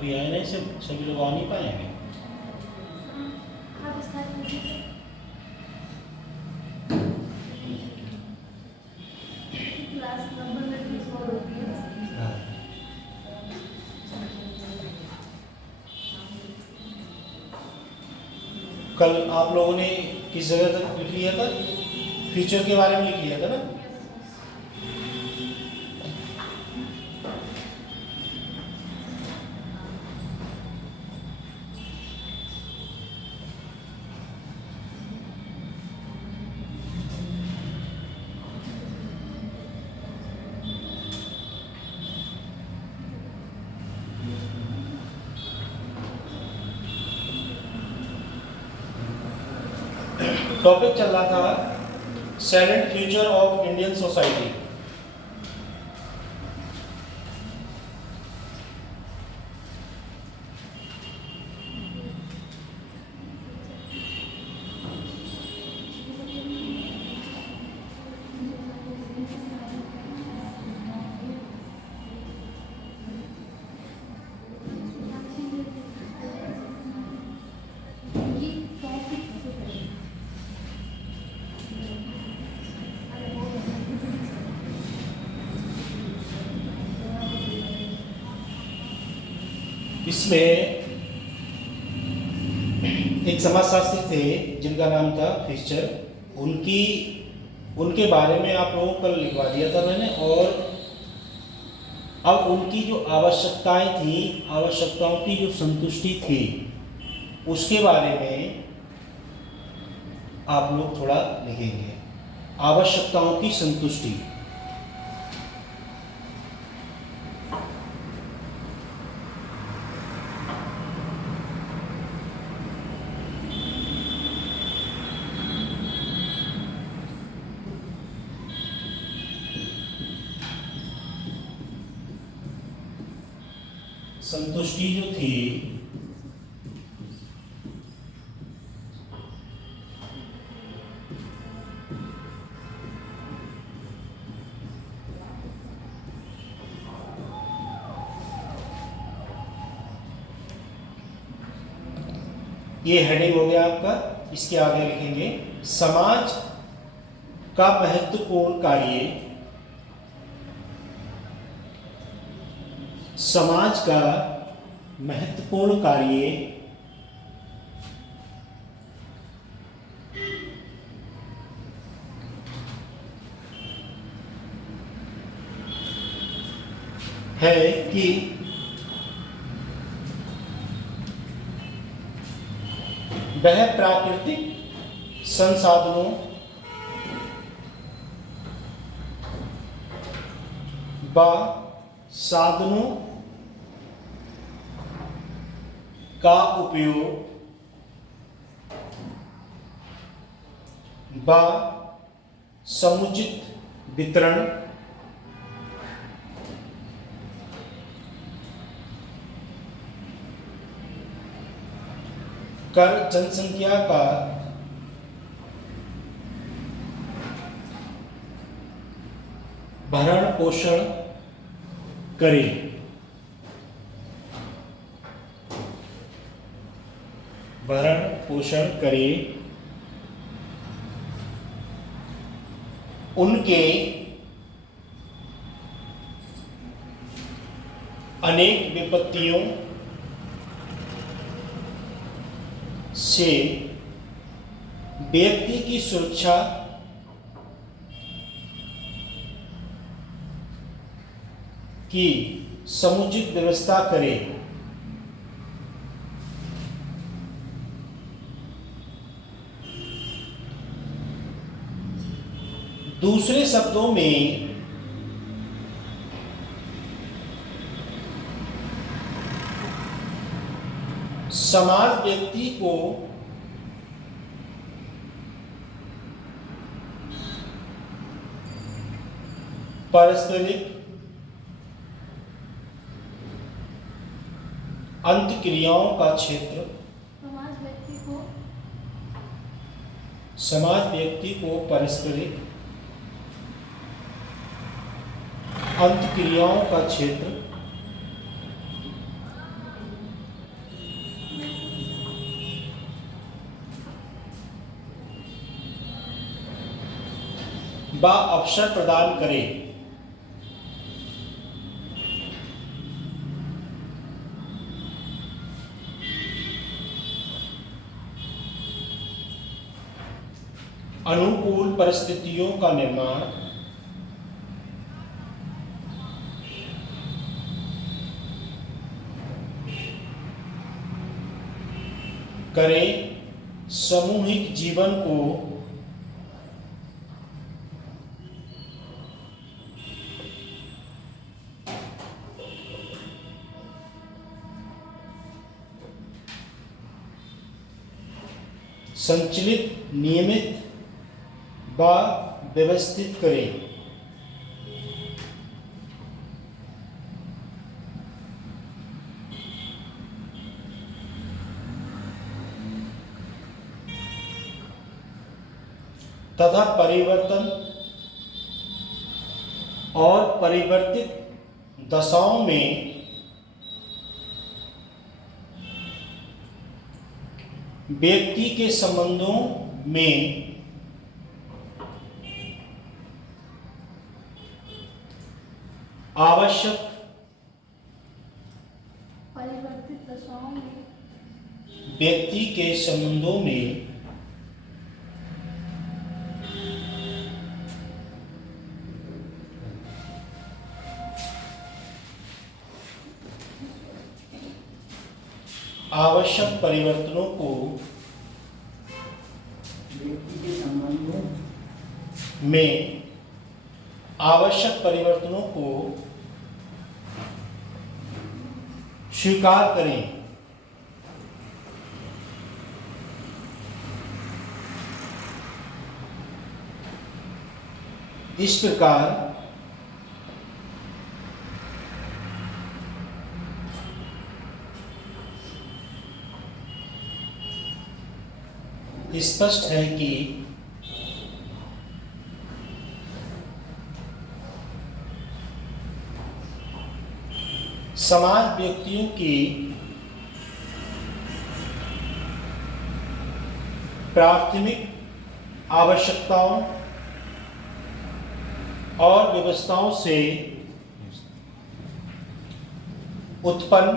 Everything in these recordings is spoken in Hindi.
अभी आए नहीं, सब सभी लोग आ नहीं पाएंगे। हाँ। कल आप लोगों ने किस जगह तक लिख लिया था? फ्यूचर के बारे में लिख लिया था ना? टॉपिक चल रहा था silent future of Indian society. इसमें एक समाजशास्त्री थे जिनका नाम था फिशर। उनके बारे में आप लोगों को कल लिखवा दिया था मैंने। और अब उनकी जो आवश्यकताएं थी, आवश्यकताओं की जो संतुष्टि थी, उसके बारे में आप लोग थोड़ा लिखेंगे। आवश्यकताओं की संतुष्टि। संतुष्टि जो थी ये हेडिंग हो गया आपका। इसके आगे लिखेंगे समाज का महत्वपूर्ण कार्य। समाज का महत्वपूर्ण कार्य है कि वह प्राकृतिक संसाधनों व साधनों का उपयोग व समुचित वितरण कर जनसंख्या का भरण पोषण करे। भरण पोषण करे। उनके अनेक विपत्तियों से व्यक्ति की सुरक्षा की समुचित व्यवस्था करे। दूसरे शब्दों में समाज व्यक्ति को पारस्परिक अंतक्रियाओं का क्षेत्र। समाज व्यक्ति को पारस्परिक अंतक्रियाओं का क्षेत्र व अवसर प्रदान करे। अनुकूल परिस्थितियों का निर्माण करें, सामूहिक जीवन को संचालित, नियमित व व्यवस्थित करें। तथा परिवर्तन और परिवर्तित दशाओं में व्यक्ति के संबंधों में आवश्यक परिवर्तित दशाओं में व्यक्ति के संबंधों में आवश्यक परिवर्तनों को व्यक्ति के संबंधों में आवश्यक परिवर्तनों को स्वीकार करें। इस प्रकार स्पष्ट है कि समाज व्यक्तियों की प्राथमिक आवश्यकताओं और व्यवस्थाओं से उत्पन्न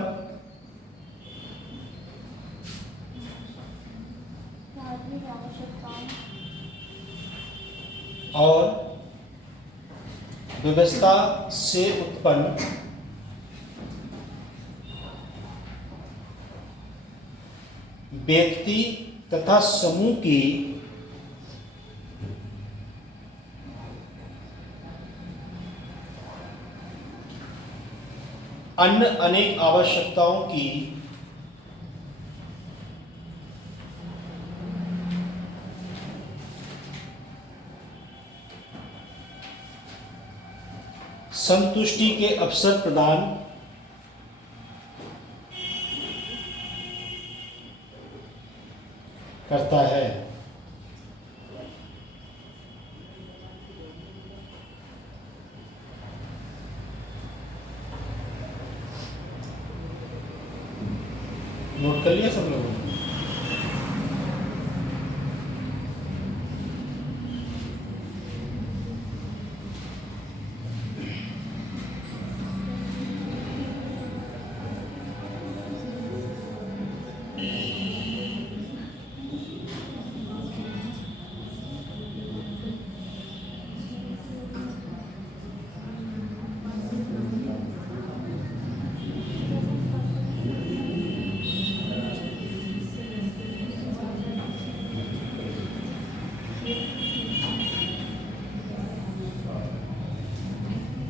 प्राथमिक आवश्यकताओं और व्यवस्था से उत्पन्न व्यक्ति तथा समूह की अन्य अनेक आवश्यकताओं की संतुष्टि के अवसर प्रदान करता है। नोट कर लिया सब लोगों ने?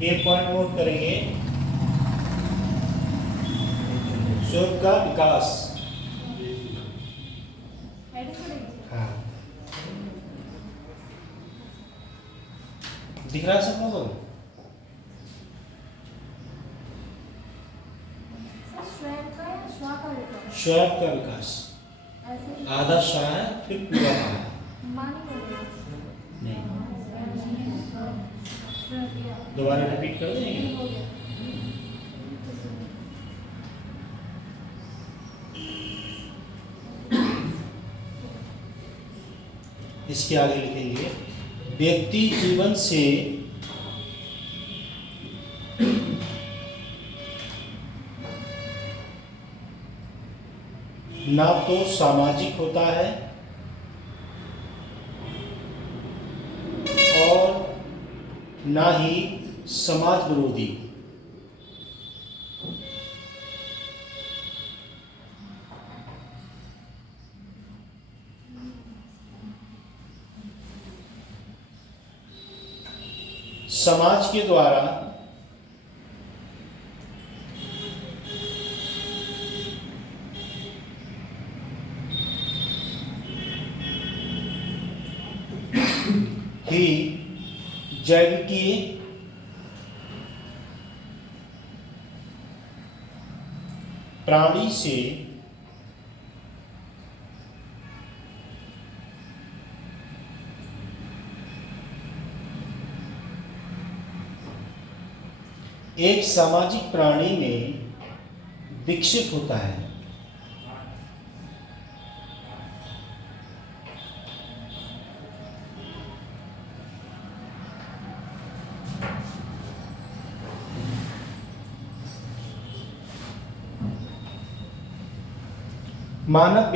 एक पॉइंट नोट करेंगे, स्वयं का विकास। हाँ, दिख रहा है सब लोगों को? स्वयं का या स्व का विकास? स्वयं का विकास। ऐसे आधा स्व है, फिर पूरा का है। मानी बोलेगा। नहीं, स्वयं किया। दोबारा रिपीट कर देंगे। हो गया। इसके आगे लिखेंगे व्यक्ति जीवन से ना तो सामाजिक होता है और ना ही समाज विरोधी। समाज के द्वारा ही जैविकीय प्राणी से एक सामाजिक प्राणी में विकसित होता है। मानव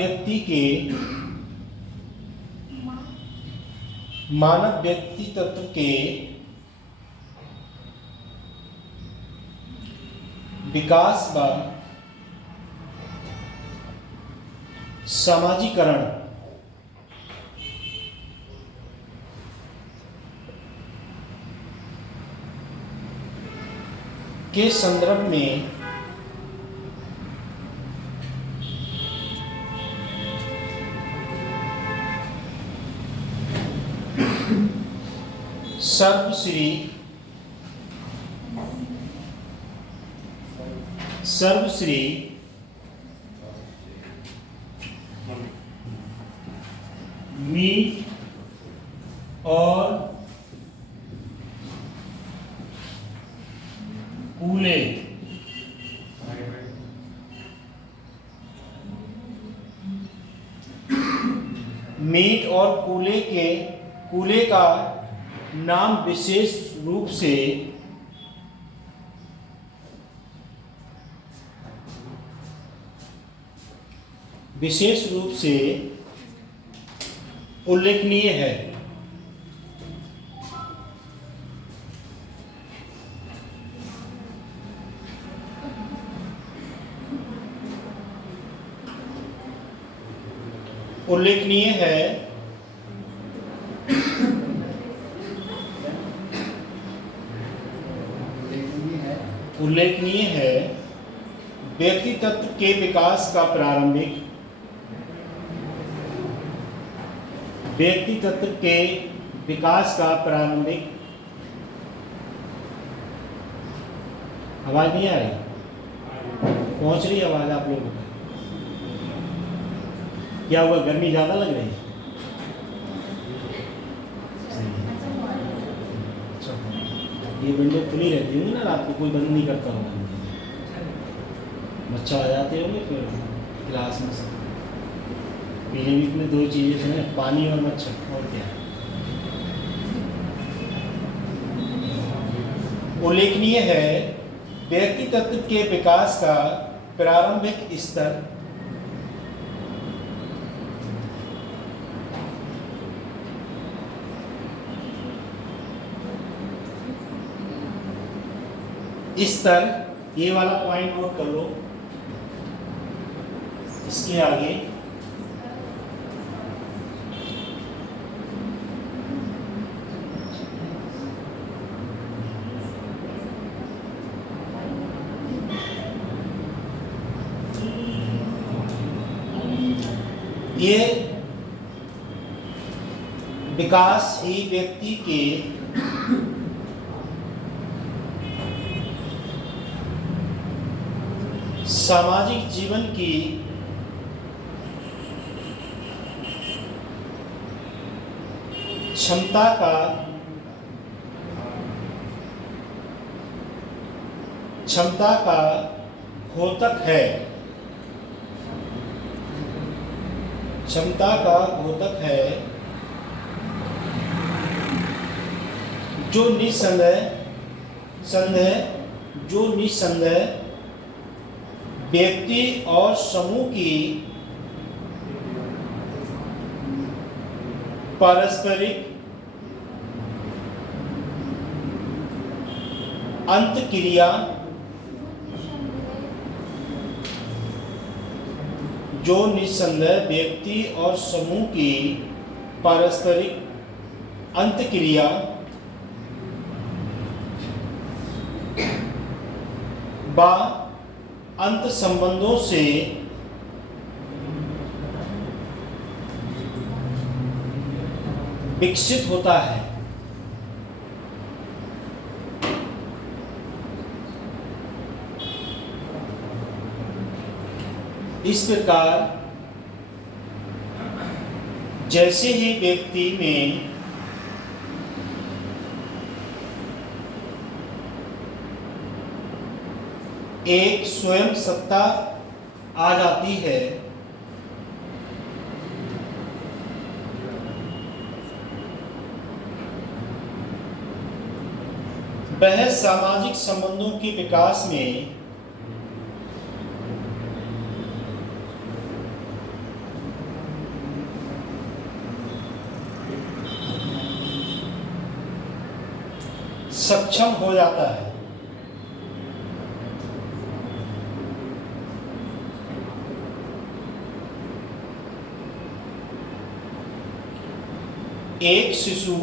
व्यक्ति तत्व के विकास व समाजीकरण के संदर्भ में सर्वश्री मीट और कूले मीट और कूले का नाम विशेष रूप से उल्लेखनीय है। उल्लेखनीय है व्यक्ति तत्व के विकास का प्रारंभिक आवाज नहीं आ रही, पहुंच रही आवाज आप लोगों को? क्या हुआ, गर्मी ज्यादा लग रही है? ये विंडो खुली रहती होगी ना, रात को कोई बंद नहीं करता होगा, बच्चा आ जाते होंगे फिर क्लास में सब। पीने में दो चीज़ें हैं, पानी और मच्छर, और क्या है। उल्लेखनीय है व्यक्ति तत्व के विकास का प्रारंभिक स्तर ये वाला पॉइंट नोट कर लो। इसके आगे ये विकास ही व्यक्ति के सामाजिक जीवन की क्षमता का घोतक है। जो निसंदेह व्यक्ति और समूह की पारस्परिक अंतक्रिया जो निसंदेह व्यक्ति और समूह की पारस्परिक अंतक्रिया बा अंत संबंधों से विकसित होता है। इस प्रकार जैसे ही व्यक्ति में एक स्वयं सत्ता आ जाती है, वह सामाजिक संबंधों के विकास में सक्षम हो जाता है। एक शिशु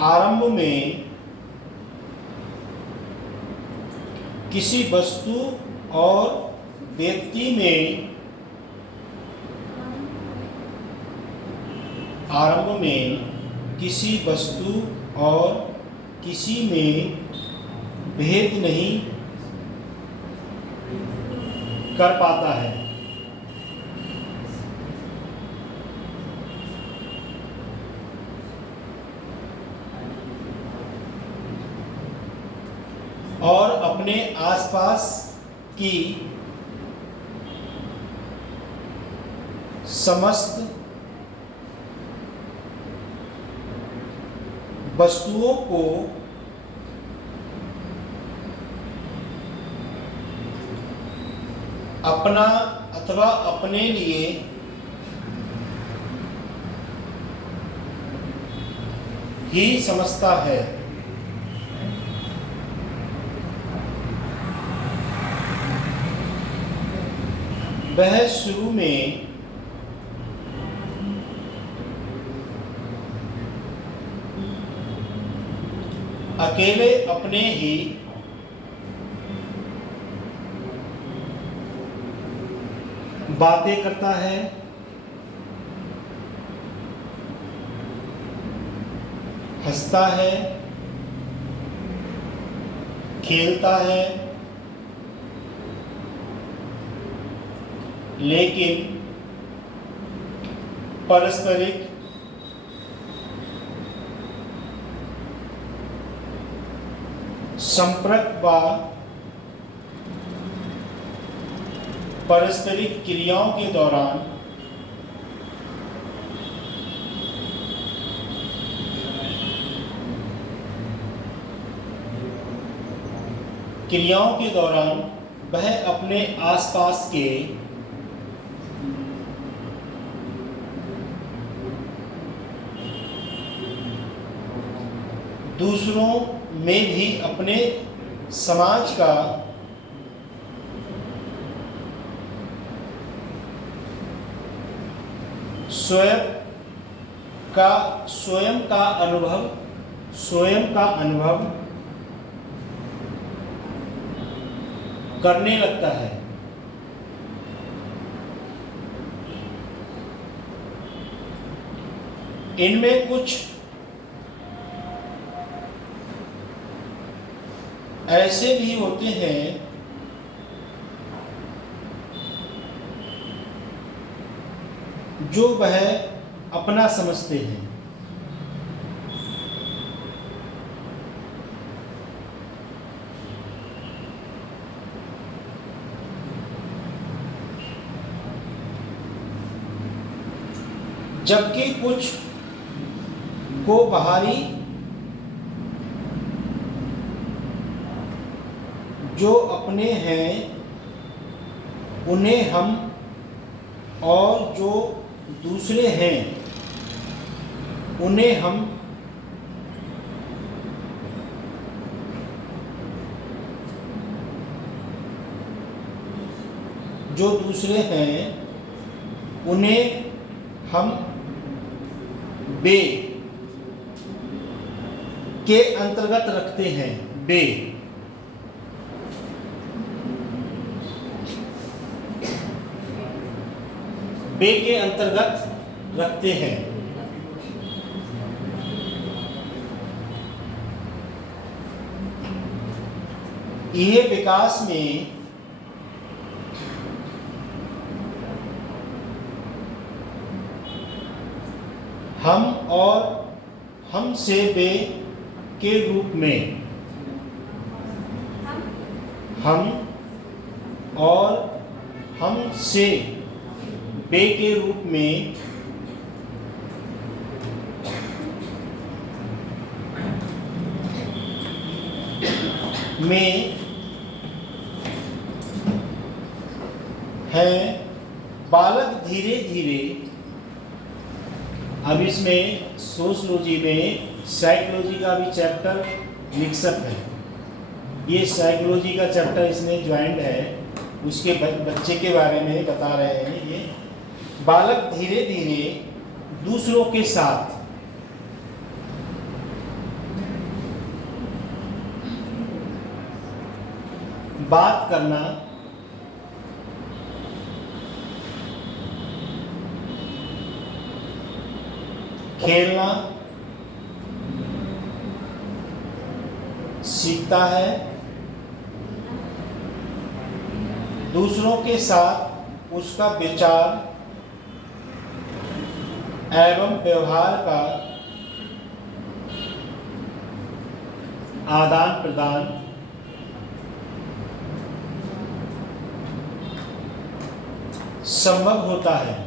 आरंभ में किसी वस्तु और व्यक्ति में भेद नहीं कर पाता है। और अपने आसपास की समस्त वस्तुओं को अपना अथवा अपने लिए ही समझता है। वह शुरू में अकेले अपने ही बातें करता है, हंसता है, खेलता है, लेकिन पारस्परिक संपर्क व पारस्परिक क्रियाओं के दौरान वह अपने आसपास के दूसरों में भी अपने समाज का स्वयं का अनुभव करने लगता है। इनमें कुछ ऐसे भी होते हैं जो वह अपना समझते हैं, जबकि कुछ को बाहरी जो अपने हैं उन्हें हम, और जो दूसरे हैं उन्हें हम जो दूसरे हैं उन्हें हम बे के अंतर्गत रखते हैं। बे के अंतर्गत रखते हैं। यह विकास में हम और हम से बे के रूप में, हम और हम से बे के रूप में है। बालक धीरे धीरे, अब इसमें सोशलॉजी में साइकोलॉजी का भी चैप्टर मिक्सअप है। ये साइकोलॉजी का चैप्टर इसमें ज्वाइंट है, उसके बच्चे के बारे में बता रहे हैं। ये बालक धीरे धीरे दूसरों के साथ बात करना, खेलना सीखता है। दूसरों के साथ उसका विचार एवं व्यवहार का आदान प्रदान संभव होता है।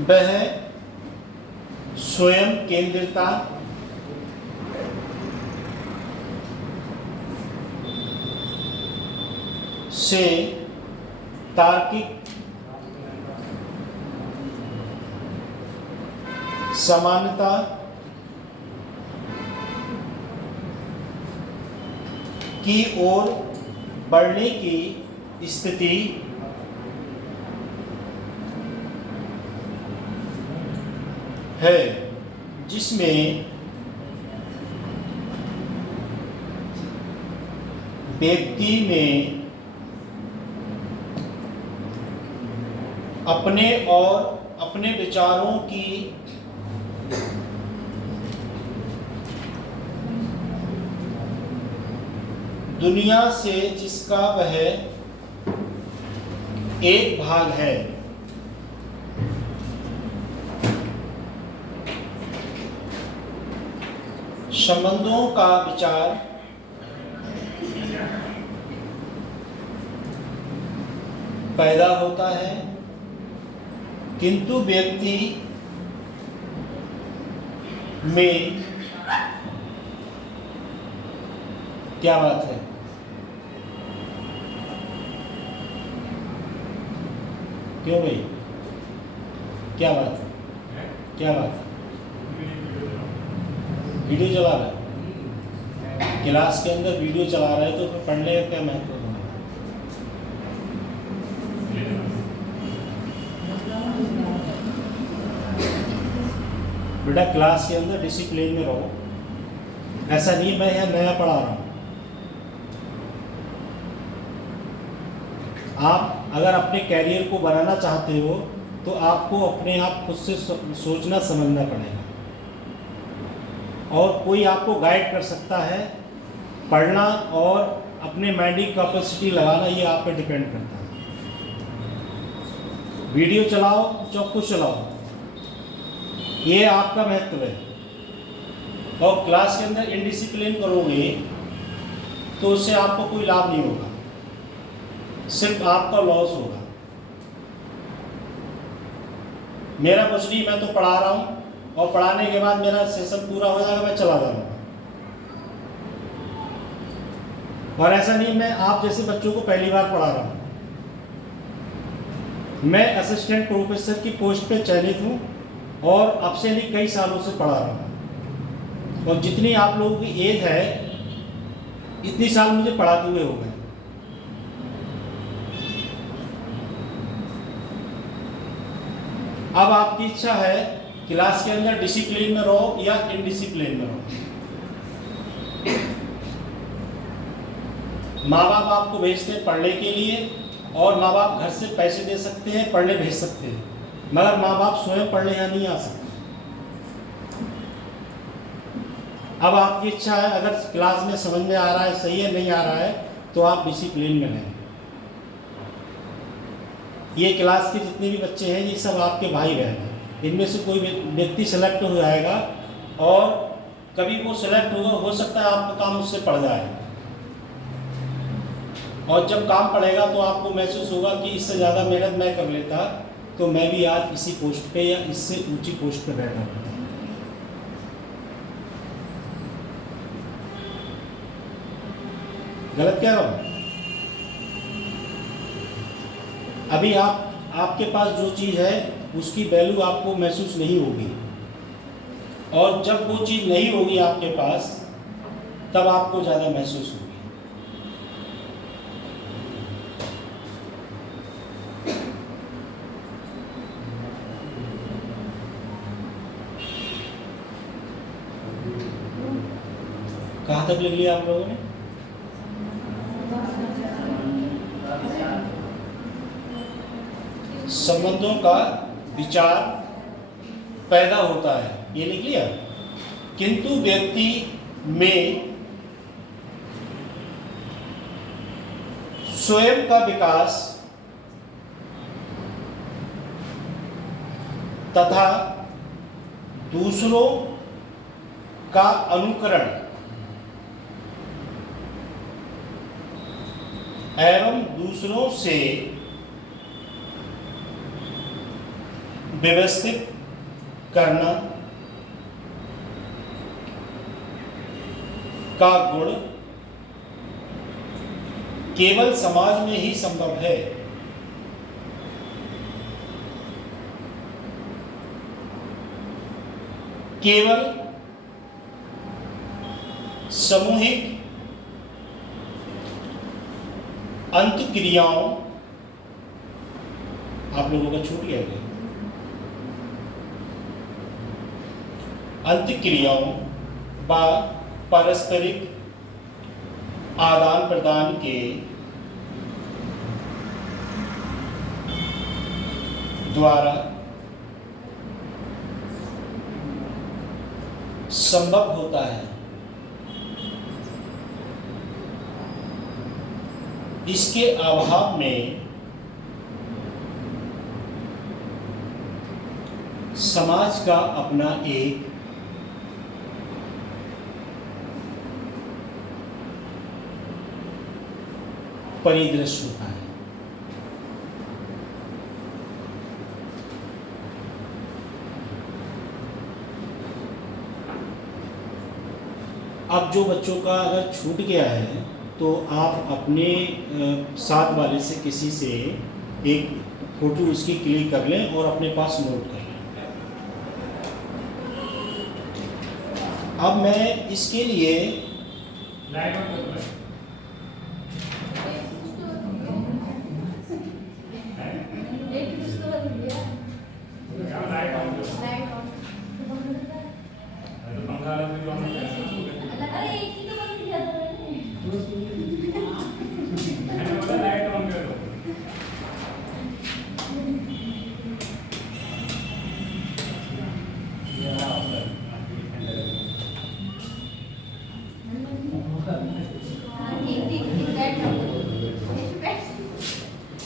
वह स्वयं केंद्रिता से तार्किक समानता की ओर बढ़ने की स्थिति है, जिसमें व्यक्ति में अपने और अपने विचारों की दुनिया से जिसका वह एक भाग है, संबंधों का विचार पैदा होता है, किंतु व्यक्ति में क्या बात है? क्यों भाई, क्या बात है? क्या बात है? वीडियो चला रहा है, क्लास के अंदर वीडियो चला रहा है, तो फिर पढ़ने का क्या महत्व है? बेटा क्लास के अंदर डिसिप्लिन में रहो। ऐसा नहीं मैं यहाँ नया पढ़ा रहा हूँ। आप अगर अपने कैरियर को बनाना चाहते हो तो आपको अपने आप खुद से सोचना समझना पड़ेगा, और कोई आपको गाइड कर सकता है। पढ़ना और अपने माइंडिंग कैपेसिटी लगाना ये आप पे डिपेंड करता है। वीडियो चलाओ, जो कुछ चलाओ, ये आपका महत्व है। और क्लास के अंदर इनडिसिप्लिन करोगे तो उससे आपको कोई लाभ नहीं होगा, सिर्फ आपका लॉस होगा। मेरा कुछ नहीं, मैं तो पढ़ा रहा हूँ और पढ़ाने के बाद मेरा सेशन पूरा हो जाएगा, मैं चला जाऊँगा। और ऐसा नहीं मैं आप जैसे बच्चों को पहली बार पढ़ा रहा हूँ, मैं असिस्टेंट प्रोफेसर की पोस्ट पे चयनित हूँ और अब से नहीं कई सालों से पढ़ा रहा हूँ। और जितनी आप लोगों की एज है इतनी साल मुझे पढ़ाते हुए हो गए। अब आपकी इच्छा है क्लास के अंदर डिसिप्लिन में रहो या इनडिसिप्लिन में रहो। माँ बाप आपको भेजते हैं पढ़ने के लिए और माँ बाप घर से पैसे दे सकते हैं, पढ़ने भेज सकते हैं, मगर माँ बाप स्वयं पढ़ने यहाँ नहीं आ सकते। अब आपकी इच्छा है, अगर क्लास में समझ में आ रहा है, सही है, नहीं आ रहा है तो आप डिसिप्लिन में रहें। ये क्लास के जितने भी बच्चे हैं ये सब आपके भाई बहन हैं। इनमें से कोई व्यक्ति सेलेक्ट हो जाएगा और कभी वो सेलेक्ट होगा, हो सकता है आपका काम उससे पड़ जाए, और जब काम पड़ेगा तो आपको महसूस होगा कि इससे ज़्यादा मेहनत मैं कर लेता तो मैं भी आज इसी पोस्ट पे या इससे ऊंची पोस्ट पे बैठा होता। गलत कह रहा हूँ? अभी आपके पास जो चीज़ है उसकी वैल्यू आपको महसूस नहीं होगी, और जब वो चीज़ नहीं होगी आपके पास तब आपको ज़्यादा महसूस होगी। कहाँ तक लिख लिया आप लोगों ने? संबंधों का विचार पैदा होता है, ये लिख लिया। किंतु व्यक्ति में स्वयं का विकास तथा दूसरों का अनुकरण एवं दूसरों से व्यवस्थित करना का गुण केवल समाज में ही संभव है। केवल सामूहिक अंतक्रियाओं, आप लोगों का छूट गया है, अंतक्रियाओं व पारस्परिक आदान प्रदान के द्वारा संभव होता है। इसके अभाव में समाज का अपना एक परिदृश्य होता है। अब जो बच्चों का अगर छूट गया है तो आप अपने साथ वाले से किसी से एक फोटो उसकी क्लिक कर लें और अपने पास नोट कर लें। अब मैं इसके लिए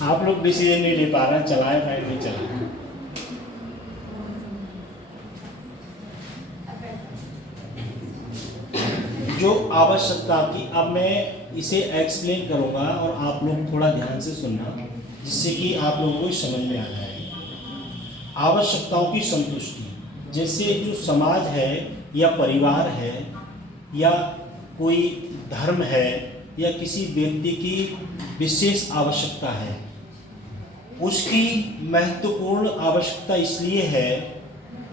आप लोग डिसीजन नहीं ले पा रहे हैं, चलाएं फाइल नहीं चलाएं। जो आवश्यकता थी, अब मैं इसे एक्सप्लेन करूंगा और आप लोग थोड़ा ध्यान से सुनना, जिससे कि आप लोगों को समझ में आ जाएगी। आवश्यकताओं की संतुष्टि, जैसे जो समाज है या परिवार है या कोई धर्म है या किसी व्यक्ति की विशेष आवश्यकता है, उसकी महत्वपूर्ण आवश्यकता इसलिए है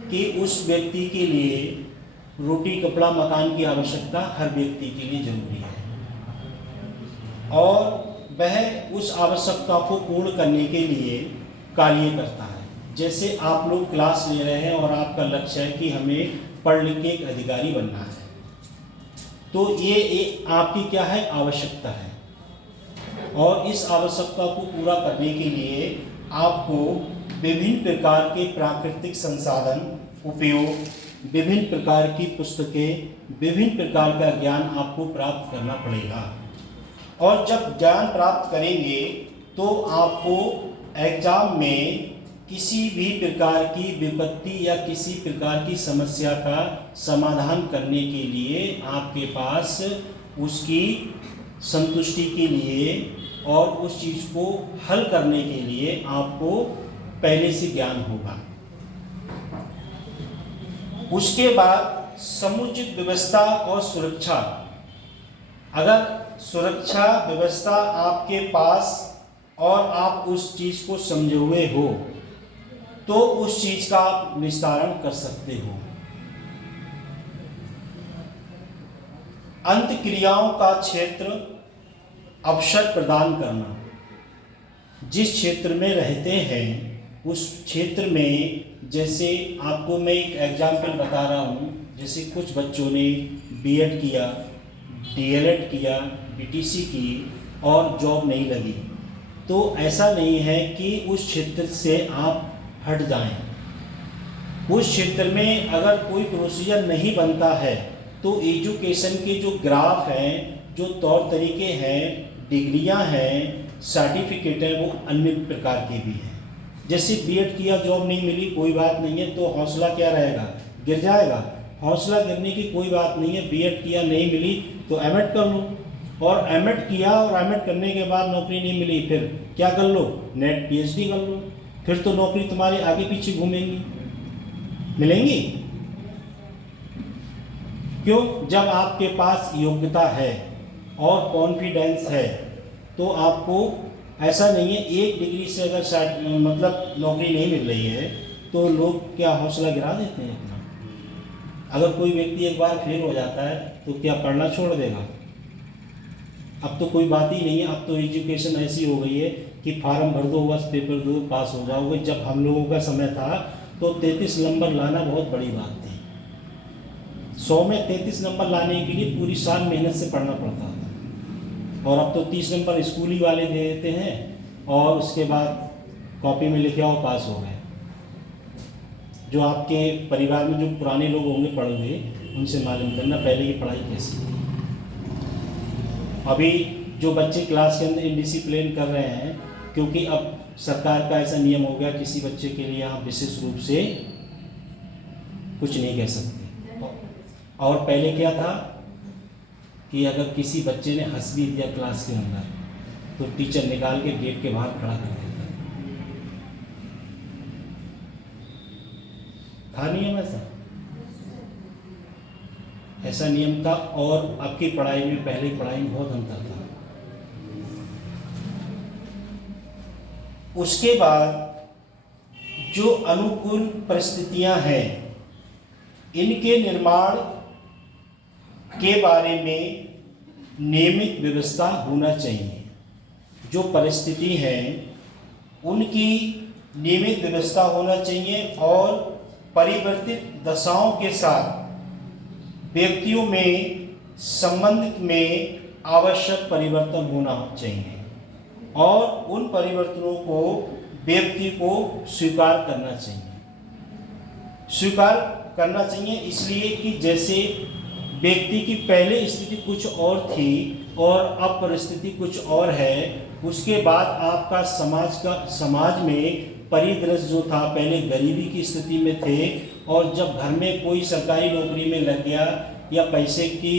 कि उस व्यक्ति के लिए रोटी कपड़ा मकान की आवश्यकता हर व्यक्ति के लिए जरूरी है और वह उस आवश्यकता को पूर्ण करने के लिए कार्य करता है। जैसे आप लोग क्लास ले रहे हैं और आपका लक्ष्य है कि हमें पढ़ लिख के एक अधिकारी बनना है, तो ये एक आपकी क्या है, आवश्यकता है और इस आवश्यकता को पूरा करने के लिए आपको विभिन्न प्रकार के प्राकृतिक संसाधन उपयोग, विभिन्न प्रकार की पुस्तकें, विभिन्न प्रकार का ज्ञान आपको प्राप्त करना पड़ेगा और जब ज्ञान प्राप्त करेंगे तो आपको एग्जाम में किसी भी प्रकार की विपत्ति या किसी प्रकार की समस्या का समाधान करने के लिए आपके पास उसकी संतुष्टि के लिए और उस चीज़ को हल करने के लिए आपको पहले से ज्ञान होगा। उसके बाद समुचित व्यवस्था और सुरक्षा। अगर सुरक्षा व्यवस्था आपके पास और आप उस चीज़ को समझे हुए हो तो उस चीज़ का आप निस्तारण कर सकते हो। अंत क्रियाओं का क्षेत्र अवसर प्रदान करना। जिस क्षेत्र में रहते हैं उस क्षेत्र में, जैसे आपको मैं एक एग्जाम्पल बता रहा हूँ, जैसे कुछ बच्चों ने बीएड किया, डीएलएड किया, बीटीसी की और जॉब नहीं लगी, तो ऐसा नहीं है कि उस क्षेत्र से आप हट जाएं। उस क्षेत्र में अगर कोई प्रोसीजर नहीं बनता है तो एजुकेशन के जो ग्राफ हैं, जो तौर तरीके हैं, डिग्रियां हैं, सर्टिफिकेट है, वो अन्य प्रकार के भी हैं। जैसे बीएड किया जॉब नहीं मिली, कोई बात नहीं है, तो हौसला क्या रहेगा, गिर जाएगा। हौसला गिरने की कोई बात नहीं है। बीएड किया नहीं मिली तो एमएड कर लो और एमएड किया और एमएड करने के बाद नौकरी नहीं मिली, फिर क्या कर लो, नेट पीएचडी कर लो, फिर तो नौकरी तुम्हारे आगे पीछे घूमेंगी, मिलेंगी। क्यों? जब आपके पास योग्यता है और कॉन्फिडेंस है तो आपको ऐसा नहीं है एक डिग्री से अगर मतलब नौकरी नहीं मिल रही है तो लोग क्या हौसला गिरा देते हैं अपना। अगर कोई व्यक्ति एक बार फेल हो जाता है तो क्या पढ़ना छोड़ देगा? अब तो कोई बात ही नहीं है। अब तो एजुकेशन ऐसी हो गई है कि फार्म भर दो, बस पेपर दो, पास हो जाओगे। जब हम लोगों का समय था तो 33 नंबर लाना बहुत बड़ी बात थी। 100 में 33 नंबर लाने के लिए पूरी साल मेहनत से पढ़ना पड़ता था और अब तो 30 नंबर स्कूली वाले दे देते हैं और उसके बाद कॉपी में लिखे आओ, पास हो गए। जो आपके परिवार में जो पुराने लोग होंगे पढ़े हुए, उनसे मालूम करना पहले की पढ़ाई कैसी थी। अभी जो बच्चे क्लास के अंदर इनडिसिप्लिन कर रहे हैं, क्योंकि अब सरकार का ऐसा नियम हो गया, किसी बच्चे के लिए आप विशेष रूप से कुछ नहीं कह सकते। और पहले क्या था कि अगर किसी बच्चे ने हंस भी दिया क्लास के अंदर तो टीचर निकाल के गेट के बाहर खड़ा कर देता था। नियम ऐसा नियम था। और अब की पढ़ाई में पहले की पढ़ाई में बहुत अंतर था। उसके बाद जो अनुकूल परिस्थितियां हैं, इनके निर्माण के बारे में नियमित व्यवस्था होना चाहिए। जो परिस्थिति हैं उनकी नियमित व्यवस्था होना चाहिए और परिवर्तित दशाओं के साथ व्यक्तियों में संबंधित में आवश्यक परिवर्तन होना चाहिए और उन परिवर्तनों को व्यक्ति को स्वीकार करना चाहिए। इसलिए कि जैसे व्यक्ति की पहले स्थिति कुछ और थी और अब परिस्थिति कुछ और है, उसके बाद आपका समाज में परिदृश्य जो था, पहले गरीबी की स्थिति में थे और जब घर में कोई सरकारी नौकरी में लग गया या पैसे की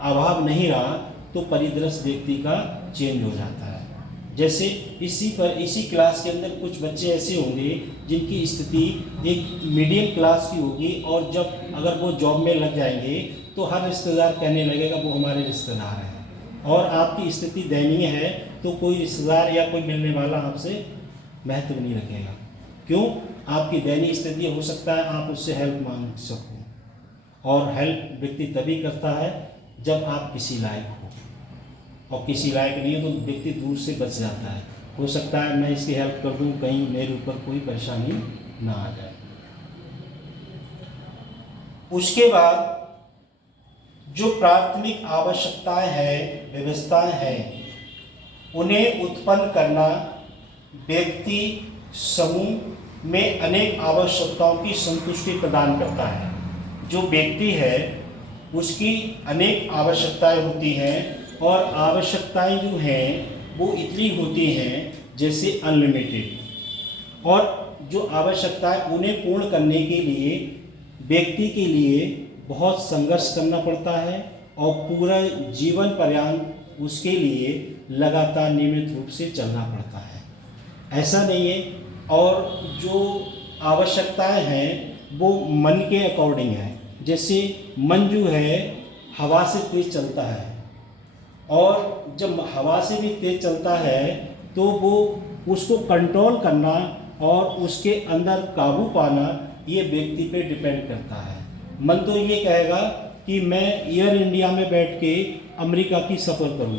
अभाव नहीं रहा तो परिदृश्य व्यक्ति का चेंज हो जाता है। जैसे इसी क्लास के अंदर कुछ बच्चे ऐसे होंगे जिनकी स्थिति एक मीडियम क्लास की होगी, और जब अगर वो जॉब में लग जाएंगे तो हर रिश्तेदार कहने लगेगा वो हमारे रिश्तेदार हैं, और आपकी स्थिति दयनीय है तो कोई रिश्तेदार या कोई मिलने वाला आपसे महत्व नहीं रखेगा। क्यों? आपकी दयनीय स्थिति, हो सकता है आप उससे हेल्प मांग सको, और हेल्प व्यक्ति तभी करता है जब आप किसी लायक हो, और किसी लायक नहीं हो तो व्यक्ति दूर से बच जाता है। हो सकता है मैं इसकी हेल्प कर दूं, कहीं मेरे ऊपर कोई परेशानी ना आ जाए। उसके बाद जो प्राथमिक आवश्यकताएं हैं, व्यवस्थाएं हैं, उन्हें उत्पन्न करना व्यक्ति समूह में अनेक आवश्यकताओं की संतुष्टि प्रदान करता है। जो व्यक्ति है उसकी अनेक आवश्यकताएं होती हैं, और आवश्यकताएं जो हैं वो इतनी होती हैं जैसे अनलिमिटेड, और जो आवश्यकताएं उन्हें पूर्ण करने के लिए व्यक्ति के लिए बहुत संघर्ष करना पड़ता है, और पूरा जीवन पर्यंत उसके लिए लगातार नियमित रूप से चलना पड़ता है। ऐसा नहीं है। और जो आवश्यकताएं हैं वो मन के अकॉर्डिंग है। जैसे मन जो है हवा से तेज चलता है, और जब हवा से भी तेज चलता है तो वो उसको कंट्रोल करना और उसके अंदर काबू पाना ये व्यक्ति पे डिपेंड करता है। मन तो ये कहेगा कि मैं एयर इंडिया में बैठ के अमेरिका की सफ़र करूं,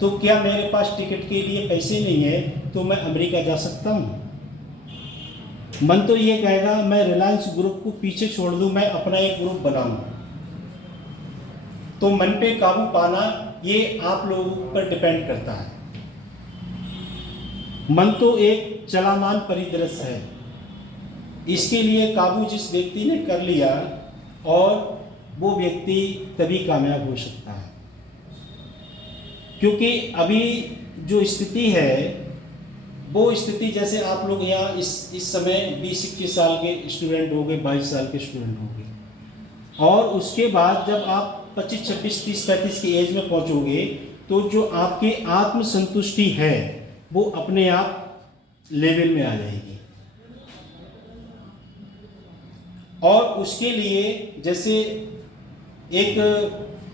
तो क्या मेरे पास टिकट के लिए पैसे नहीं है तो मैं अमेरिका जा सकता हूं? मन तो ये कहेगा मैं रिलायंस ग्रुप को पीछे छोड़ दूं, मैं अपना एक ग्रुप बनाऊं। तो मन पे काबू पाना ये आप लोगों पर डिपेंड करता है। मन तो एक चलामान परिदृश्य है, इसके लिए काबू जिस व्यक्ति ने कर लिया और वो व्यक्ति तभी कामयाब हो सकता है। क्योंकि अभी जो स्थिति है वो स्थिति, जैसे आप लोग यहाँ इस समय 20-21 साल के स्टूडेंट हो गए, 22 साल के स्टूडेंट हो गए, और उसके बाद जब आप 25, 26, 30, 35 की एज में पहुँचोगे तो जो आपकी आत्मसंतुष्टि है वो अपने आप लेवल में आ जाएगी। और उसके लिए जैसे एक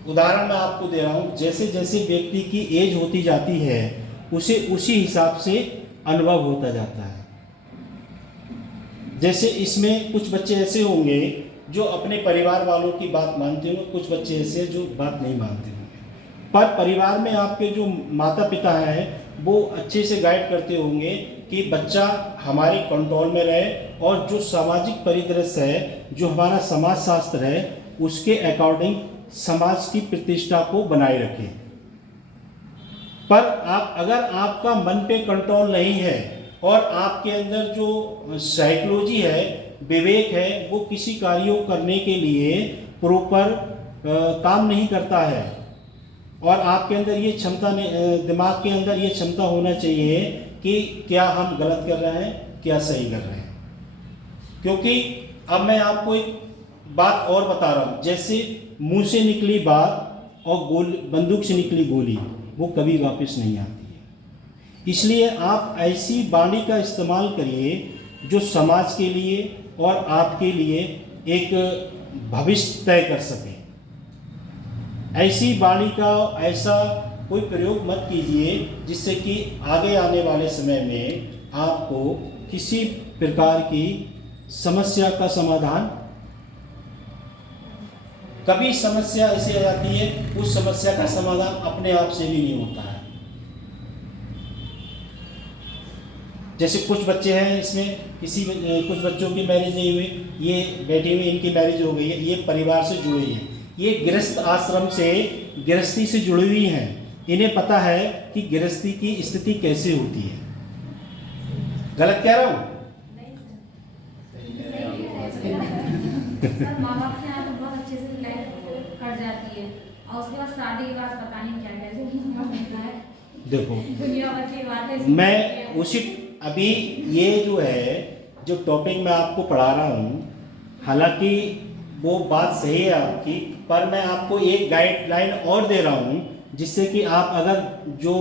उदाहरण मैं आपको दे रहा हूँ, जैसे जैसे व्यक्ति की एज होती जाती है उसे उसी हिसाब से अनुभव होता जाता है। जैसे इसमें कुछ बच्चे ऐसे होंगे जो अपने परिवार वालों की बात मानते होंगे, कुछ बच्चे ऐसे जो बात नहीं मानते होंगे, पर परिवार में आपके जो माता पिता हैं वो अच्छे से गाइड करते होंगे कि बच्चा हमारे कंट्रोल में रहे, और जो सामाजिक परिदृश्य है, जो हमारा समाज शास्त्र है, उसके अकॉर्डिंग समाज की प्रतिष्ठा को बनाए रखें। पर अगर आपका मन पे कंट्रोल नहीं है और आपके अंदर जो साइकोलॉजी है, विवेक है, वो किसी कार्यों करने के लिए प्रॉपर काम नहीं करता है, और आपके अंदर ये क्षमता नहीं, दिमाग के अंदर ये क्षमता होना चाहिए कि क्या हम गलत कर रहे हैं, क्या सही कर रहे हैं। क्योंकि अब मैं आपको एक बात और बता रहा हूँ, जैसे मुंह से निकली बात और बंदूक से निकली गोली वो कभी वापस नहीं आती है। इसलिए आप ऐसी वाणी का इस्तेमाल करिए जो समाज के लिए और आपके लिए एक भविष्य तय कर सके। ऐसी वाणी का ऐसा कोई प्रयोग मत कीजिए जिससे कि आगे आने वाले समय में आपको किसी प्रकार की समस्या का समाधान, कभी समस्या ऐसी आ जाती है उस समस्या का समाधान अपने आप से भी नहीं होता है। जैसे कुछ बच्चे हैं, इसमें कुछ बच्चों की मैरिज नहीं हुई, ये बैठी हुई इनकी मैरिज हो गई है, ये परिवार से जुड़ी है, ये गृहस्थ आश्रम से गृहस्थी से जुड़ी हुई हैं, इन्हें पता है कि गृहस्थी की स्थिति कैसे होती है। गलत कह रहा हूँ? सर माँ बाप के यहाँ तो बहुत अच्छे से लाइफ कट जाती है, और उसके बाद शादी के बाद पता नहीं क्या क्या होता है। देखो दुनिया भर की बातें मैं उसी अभी ये जो है जो टॉपिक मैं आपको पढ़ा रहा हूँ, हालांकि वो बात सही है आपकी, पर मैं आपको एक गाइडलाइन और दे रहा हूँ जिससे कि आप अगर जो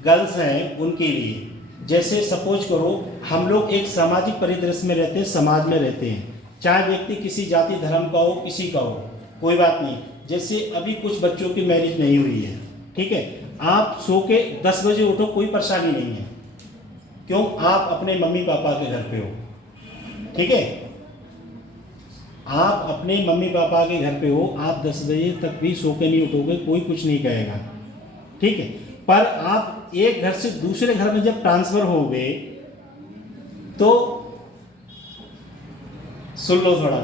गर्ल्स हैं उनके लिए। जैसे सपोज करो हम लोग एक सामाजिक परिदृश्य में रहते हैं, समाज में रहते हैं, चाहे व्यक्ति किसी जाति धर्म का हो, किसी का हो, कोई बात नहीं। जैसे अभी कुछ बच्चों की मैरिज नहीं हुई है, ठीक है, आप सो के 10 बजे उठो, कोई परेशानी नहीं है। क्यों? आप अपने मम्मी पापा के घर पे हो, ठीक है, आप अपने मम्मी पापा के घर पे हो, आप 10 बजे तक भी सो के नहीं उठोगे, कोई कुछ नहीं कहेगा, ठीक है। पर आप एक घर से दूसरे घर में जब ट्रांसफर होगे तो सुन लो थोड़ा,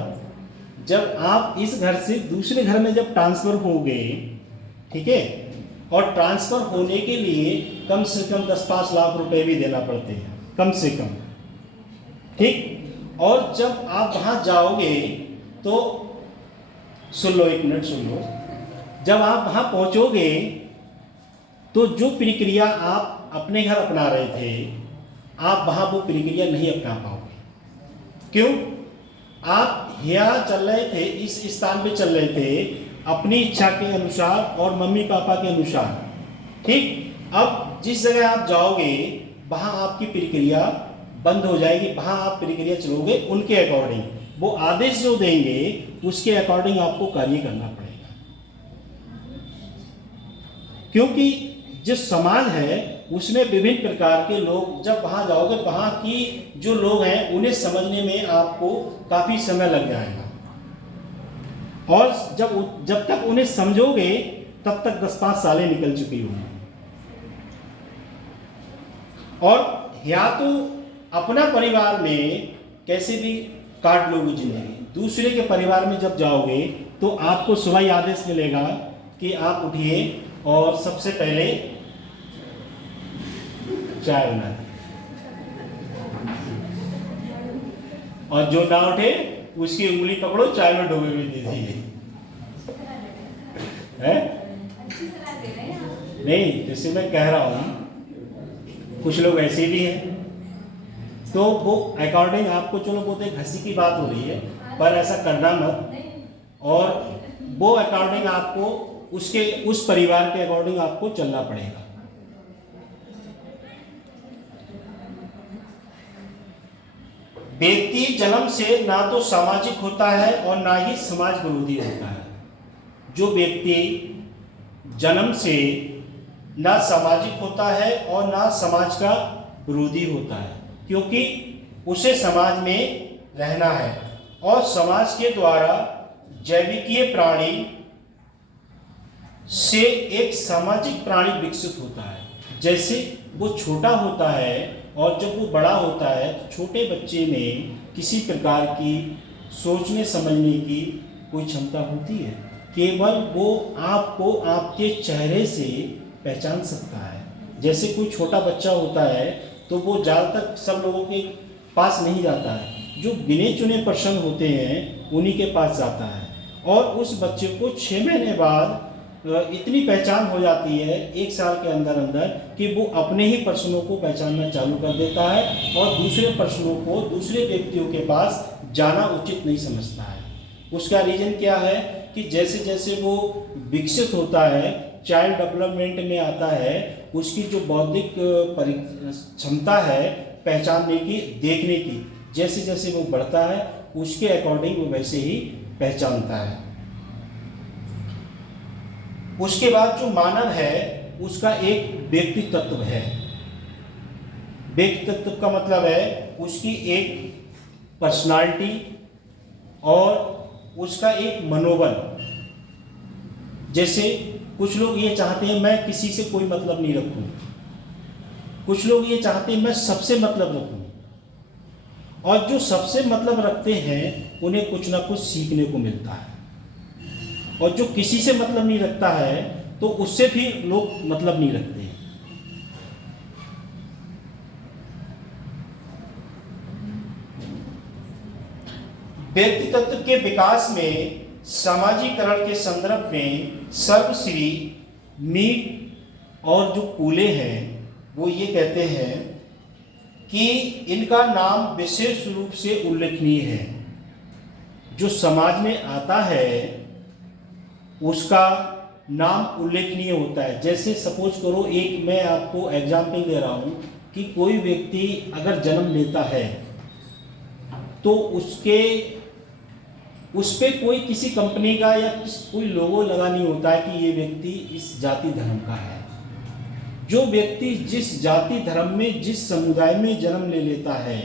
जब आप इस घर से दूसरे घर में जब ट्रांसफर होगे, ठीक है, और ट्रांसफर होने के लिए कम से कम 10-5 लाख रुपए भी देना पड़ते हैं, कम से कम, ठीक। और जब आप वहां जाओगे तो सुन लो, 1 मिनट सुन लो, जब आप वहां पहुंचोगे तो जो प्रक्रिया आप अपने घर अपना रहे थे, आप वहां वो प्रक्रिया नहीं अपना पाओगे। क्यों? आप यहाँ चल रहे थे, इस स्थान पे चल रहे थे अपनी इच्छा के अनुसार और मम्मी पापा के अनुसार, ठीक। अब जिस जगह आप जाओगे वहां आपकी प्रक्रिया बंद हो जाएगी, वहां आप प्रक्रिया चलोगे उनके अकॉर्डिंग, वो आदेश जो देंगे उसके अकॉर्डिंग आपको कार्य करना पड़ेगा। क्योंकि जो समाज है उसमें विभिन्न प्रकार के लोग, जब वहां जाओगे वहां की जो लोग हैं उन्हें समझने में आपको काफी समय लग जाएगा, और जब तक उन्हें समझोगे तब तक 10-5 सालें निकल चुकी होंगी। और या तो अपना परिवार में कैसे भी काट लोगे जिंदगी, दूसरे के परिवार में जब जाओगे तो आपको सुबह ही आदेश मिलेगा कि आप उठिए और सबसे पहले चाय बना दें, और जो ना उठे उसकी उंगली पकड़ो, चाय में डूबे हुए दे दीजिए, है नहीं? जैसे मैं कह रहा हूँ कुछ लोग ऐसे भी हैं, तो वो अकॉर्डिंग आपको, चलो वो तो हंसी की बात हो रही है, पर ऐसा करना मत, और वो अकॉर्डिंग आपको उसके उस परिवार के अकॉर्डिंग आपको चलना पड़ेगा। व्यक्ति जन्म से ना तो सामाजिक होता है और ना ही समाज विरोधी होता है। जो व्यक्ति जन्म से ना सामाजिक होता है और ना समाज का विरोधी होता है, क्योंकि उसे समाज में रहना है, और समाज के द्वारा जैविकीय प्राणी से एक सामाजिक प्राणी विकसित होता है। जैसे वो छोटा होता है और जब वो बड़ा होता है तो छोटे बच्चे में किसी प्रकार की सोचने समझने की कोई क्षमता होती है, केवल वो आपको आपके चेहरे से पहचान सकता है। जैसे कोई छोटा बच्चा होता है तो वो ज़्यादातर सब लोगों के पास नहीं जाता है, जो गिने चुने पर्सन होते हैं उन्हीं के पास जाता है, और उस बच्चे को 6 महीने बाद इतनी पहचान हो जाती है 1 साल के अंदर अंदर कि वो अपने ही पर्सनों को पहचानना चालू कर देता है, और दूसरे पर्सनों को, दूसरे व्यक्तियों के पास जाना उचित नहीं समझता है। उसका रीज़न क्या है कि जैसे जैसे वो विकसित होता है, चाइल्ड डेवलपमेंट में आता है, उसकी जो बौद्धिक क्षमता है पहचानने की, देखने की, जैसे जैसे वो बढ़ता है उसके अकॉर्डिंग वो वैसे ही पहचानता है। उसके बाद जो मानव है उसका एक व्यक्ति तत्व है। व्यक्ति तत्व का मतलब है उसकी एक पर्सनालिटी और उसका एक मनोबल। जैसे कुछ लोग ये चाहते हैं मैं किसी से कोई मतलब नहीं रखूं, कुछ लोग ये चाहते हैं मैं सबसे मतलब रखूं, और जो सबसे मतलब रखते हैं उन्हें कुछ ना कुछ सीखने को मिलता है, और जो किसी से मतलब नहीं रखता है तो उससे भी लोग मतलब नहीं रखते हैं। व्यक्ति तत्व के विकास में सामाजिकरण के संदर्भ में सर्वश्री मीट और जो कूले हैं वो ये कहते हैं कि इनका नाम विशेष रूप से उल्लेखनीय है। जो समाज में आता है उसका नाम उल्लेखनीय होता है। जैसे सपोज करो, एक मैं आपको एग्जाम्पल दे रहा हूँ कि कोई व्यक्ति अगर जन्म लेता है तो उस पे कोई किसी कंपनी का या कोई लोगो लगा नहीं होता है कि ये व्यक्ति इस जाति धर्म का है। जो व्यक्ति जिस जाति धर्म में, जिस समुदाय में जन्म ले लेता है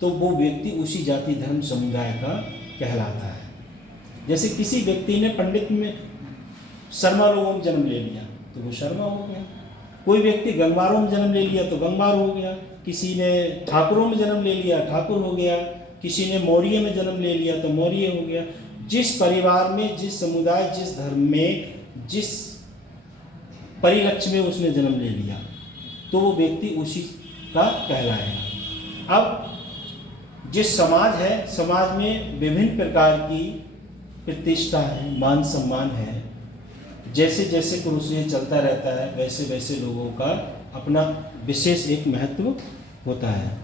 तो वो व्यक्ति उसी जाति धर्म समुदाय का कहलाता है। जैसे किसी व्यक्ति ने पंडित में शर्मा लोगों में जन्म ले लिया तो वो शर्मा हो गया। कोई व्यक्ति गंगवारों में जन्म ले लिया तो गंगवार हो गया। किसी ने ठाकुरों में जन्म ले लिया, ठाकुर हो गया। किसी ने मौर्य में जन्म ले लिया तो मौर्य हो गया। जिस परिवार में, जिस समुदाय, जिस धर्म में, जिस परिलक्ष्य में उसने जन्म ले लिया तो वो व्यक्ति उसी का कहलाएगा। अब जिस समाज है, समाज में विभिन्न प्रकार की प्रतिष्ठा है, मान सम्मान है। जैसे जैसे क्रूस ये चलता रहता है वैसे वैसे लोगों का अपना विशेष एक महत्व होता है।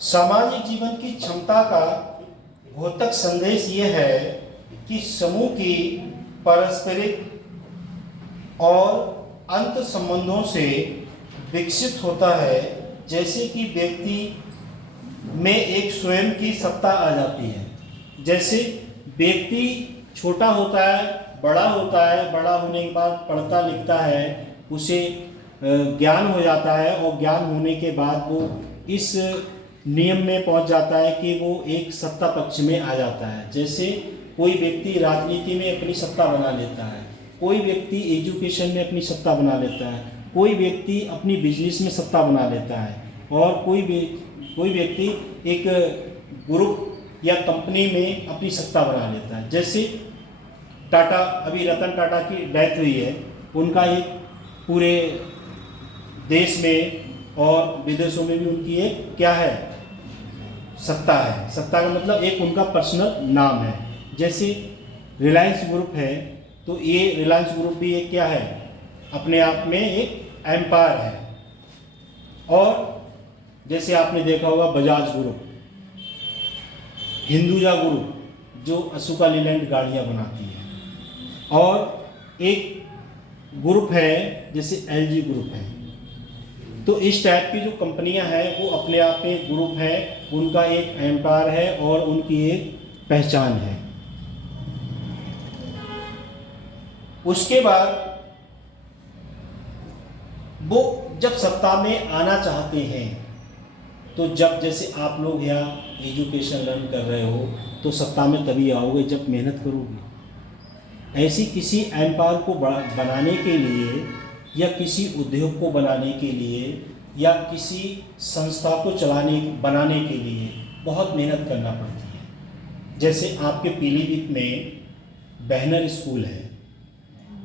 सामाजिक जीवन की क्षमता का भौतिक संदेश यह है कि समूह की पारस्परिक और अंत संबंधों से विकसित होता है। जैसे कि व्यक्ति में एक स्वयं की सत्ता आ जाती है। जैसे व्यक्ति छोटा होता है, बड़ा होता है, बड़ा होने के बाद पढ़ता लिखता है, उसे ज्ञान हो जाता है और ज्ञान होने के बाद वो इस नियम में पहुंच जाता है कि वो एक सत्ता पक्ष में आ जाता है। जैसे कोई व्यक्ति राजनीति में अपनी सत्ता बना लेता है, कोई व्यक्ति एजुकेशन में अपनी सत्ता बना लेता है, कोई व्यक्ति अपनी बिजनेस में सत्ता बना लेता है और कोई व्यक्ति एक ग्रुप या कंपनी में अपनी सत्ता बना लेता है। जैसे टाटा, अभी रतन टाटा की डेथ हुई है, उनका एक पूरे देश में और विदेशों में भी उनकी एक क्या है, सत्ता है। सत्ता का मतलब एक उनका पर्सनल नाम है। जैसे रिलायंस ग्रुप है तो ये रिलायंस ग्रुप भी एक क्या है, अपने आप में एक एम्पायर है। और जैसे आपने देखा होगा बजाज ग्रुप, हिंदुजा ग्रुप जो अशोका लीलैंड गाड़ियाँ बनाती है, और एक ग्रुप है जैसे एलजी ग्रुप है। तो इस टाइप की जो कंपनियां हैं वो अपने आप में एक ग्रुप है, उनका एक एम्पायर है और उनकी एक पहचान है। उसके बाद वो जब सत्ता में आना चाहते हैं तो जब जैसे आप लोग यहाँ एजुकेशन लर्न कर रहे हो तो सत्ता में तभी आओगे जब मेहनत करोगे। ऐसी किसी एम्पायर को बनाने के लिए या किसी उद्योग को बनाने के लिए या किसी संस्था को बनाने के लिए बहुत मेहनत करना पड़ती है। जैसे आपके पीलीभीत में बहनर स्कूल है।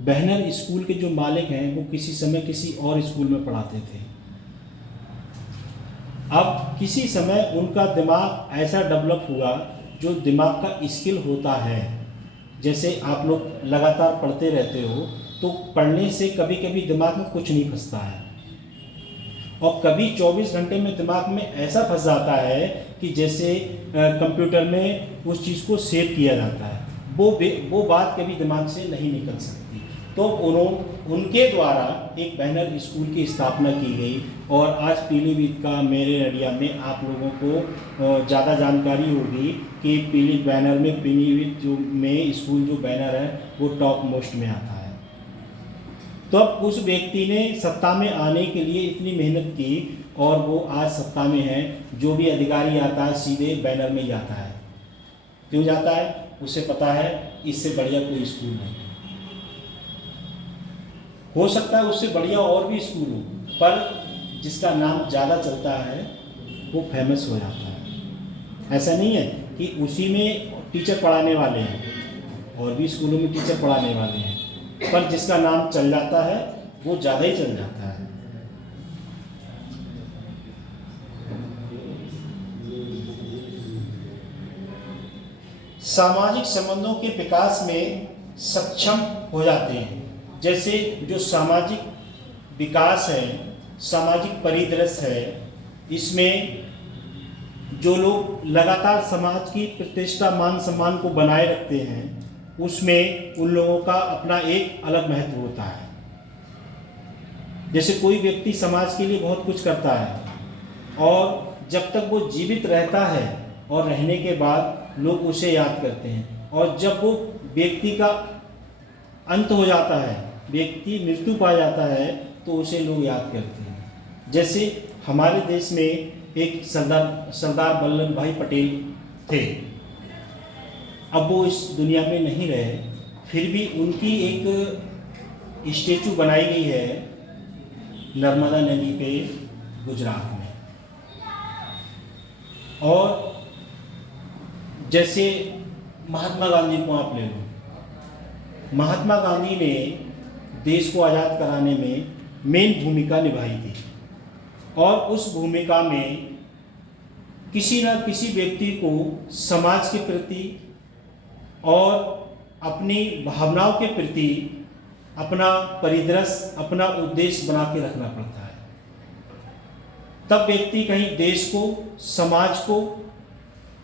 बहनर स्कूल के जो मालिक हैं वो किसी समय किसी और स्कूल में पढ़ाते थे। अब किसी समय उनका दिमाग ऐसा डेवलप हुआ, जो दिमाग का स्किल होता है, जैसे आप लोग लगातार पढ़ते रहते हो तो पढ़ने से कभी कभी दिमाग में कुछ नहीं फंसता है और कभी 24 घंटे में दिमाग में ऐसा फंस जाता है कि जैसे कंप्यूटर में उस चीज़ को सेव किया जाता है, वो बात कभी दिमाग से नहीं निकल सकती। तो उनके द्वारा एक बहनर स्कूल की स्थापना की गई और आज पीलीभीत का, मेरे एरिया में आप लोगों को ज़्यादा जानकारी होगी कि पीलीभीत बैनर में पीलीभीत में स्कूल जो बैनर है वो टॉप मोस्ट में आता है। तो अब उस व्यक्ति ने सत्ता में आने के लिए इतनी मेहनत की और वो आज सत्ता में है। जो भी अधिकारी आता है सीधे बैनर में जाता है। क्यों जाता है? उसे पता है इससे बढ़िया कोई स्कूल नहीं। हो सकता है उससे बढ़िया और भी स्कूल हो, पर जिसका नाम ज़्यादा चलता है वो फेमस हो जाता है। ऐसा नहीं है कि उसी में टीचर पढ़ाने वाले हैं और भी स्कूलों में टीचर पढ़ाने वाले हैं, पर जिसका नाम चल जाता है वो ज़्यादा ही चल जाता है। सामाजिक संबंधों के विकास में सक्षम हो जाते हैं। जैसे जो सामाजिक विकास है, सामाजिक परिदृश्य है, इसमें जो लोग लगातार समाज की प्रतिष्ठा मान सम्मान को बनाए रखते हैं, उसमें उन लोगों का अपना एक अलग महत्व होता है। जैसे कोई व्यक्ति समाज के लिए बहुत कुछ करता है और जब तक वो जीवित रहता है और रहने के बाद लोग उसे याद करते हैं, और जब वो व्यक्ति का अंत हो जाता है, व्यक्ति मृत्यु पा जाता है, तो उसे लोग याद करते हैं। जैसे हमारे देश में एक सरदार वल्लभ भाई पटेल थे। अब वो इस दुनिया में नहीं रहे, फिर भी उनकी एक स्टेचू बनाई गई है नर्मदा नदी पे गुजरात में। और जैसे महात्मा गांधी को आप ले लो, महात्मा गांधी ने देश को आज़ाद कराने में मेन भूमिका निभाई थी, और उस भूमिका में किसी न किसी व्यक्ति को समाज के प्रति और अपनी भावनाओं के प्रति अपना परिदृश्य, अपना उद्देश्य बना के रखना पड़ता है। तब व्यक्ति कहीं देश को, समाज को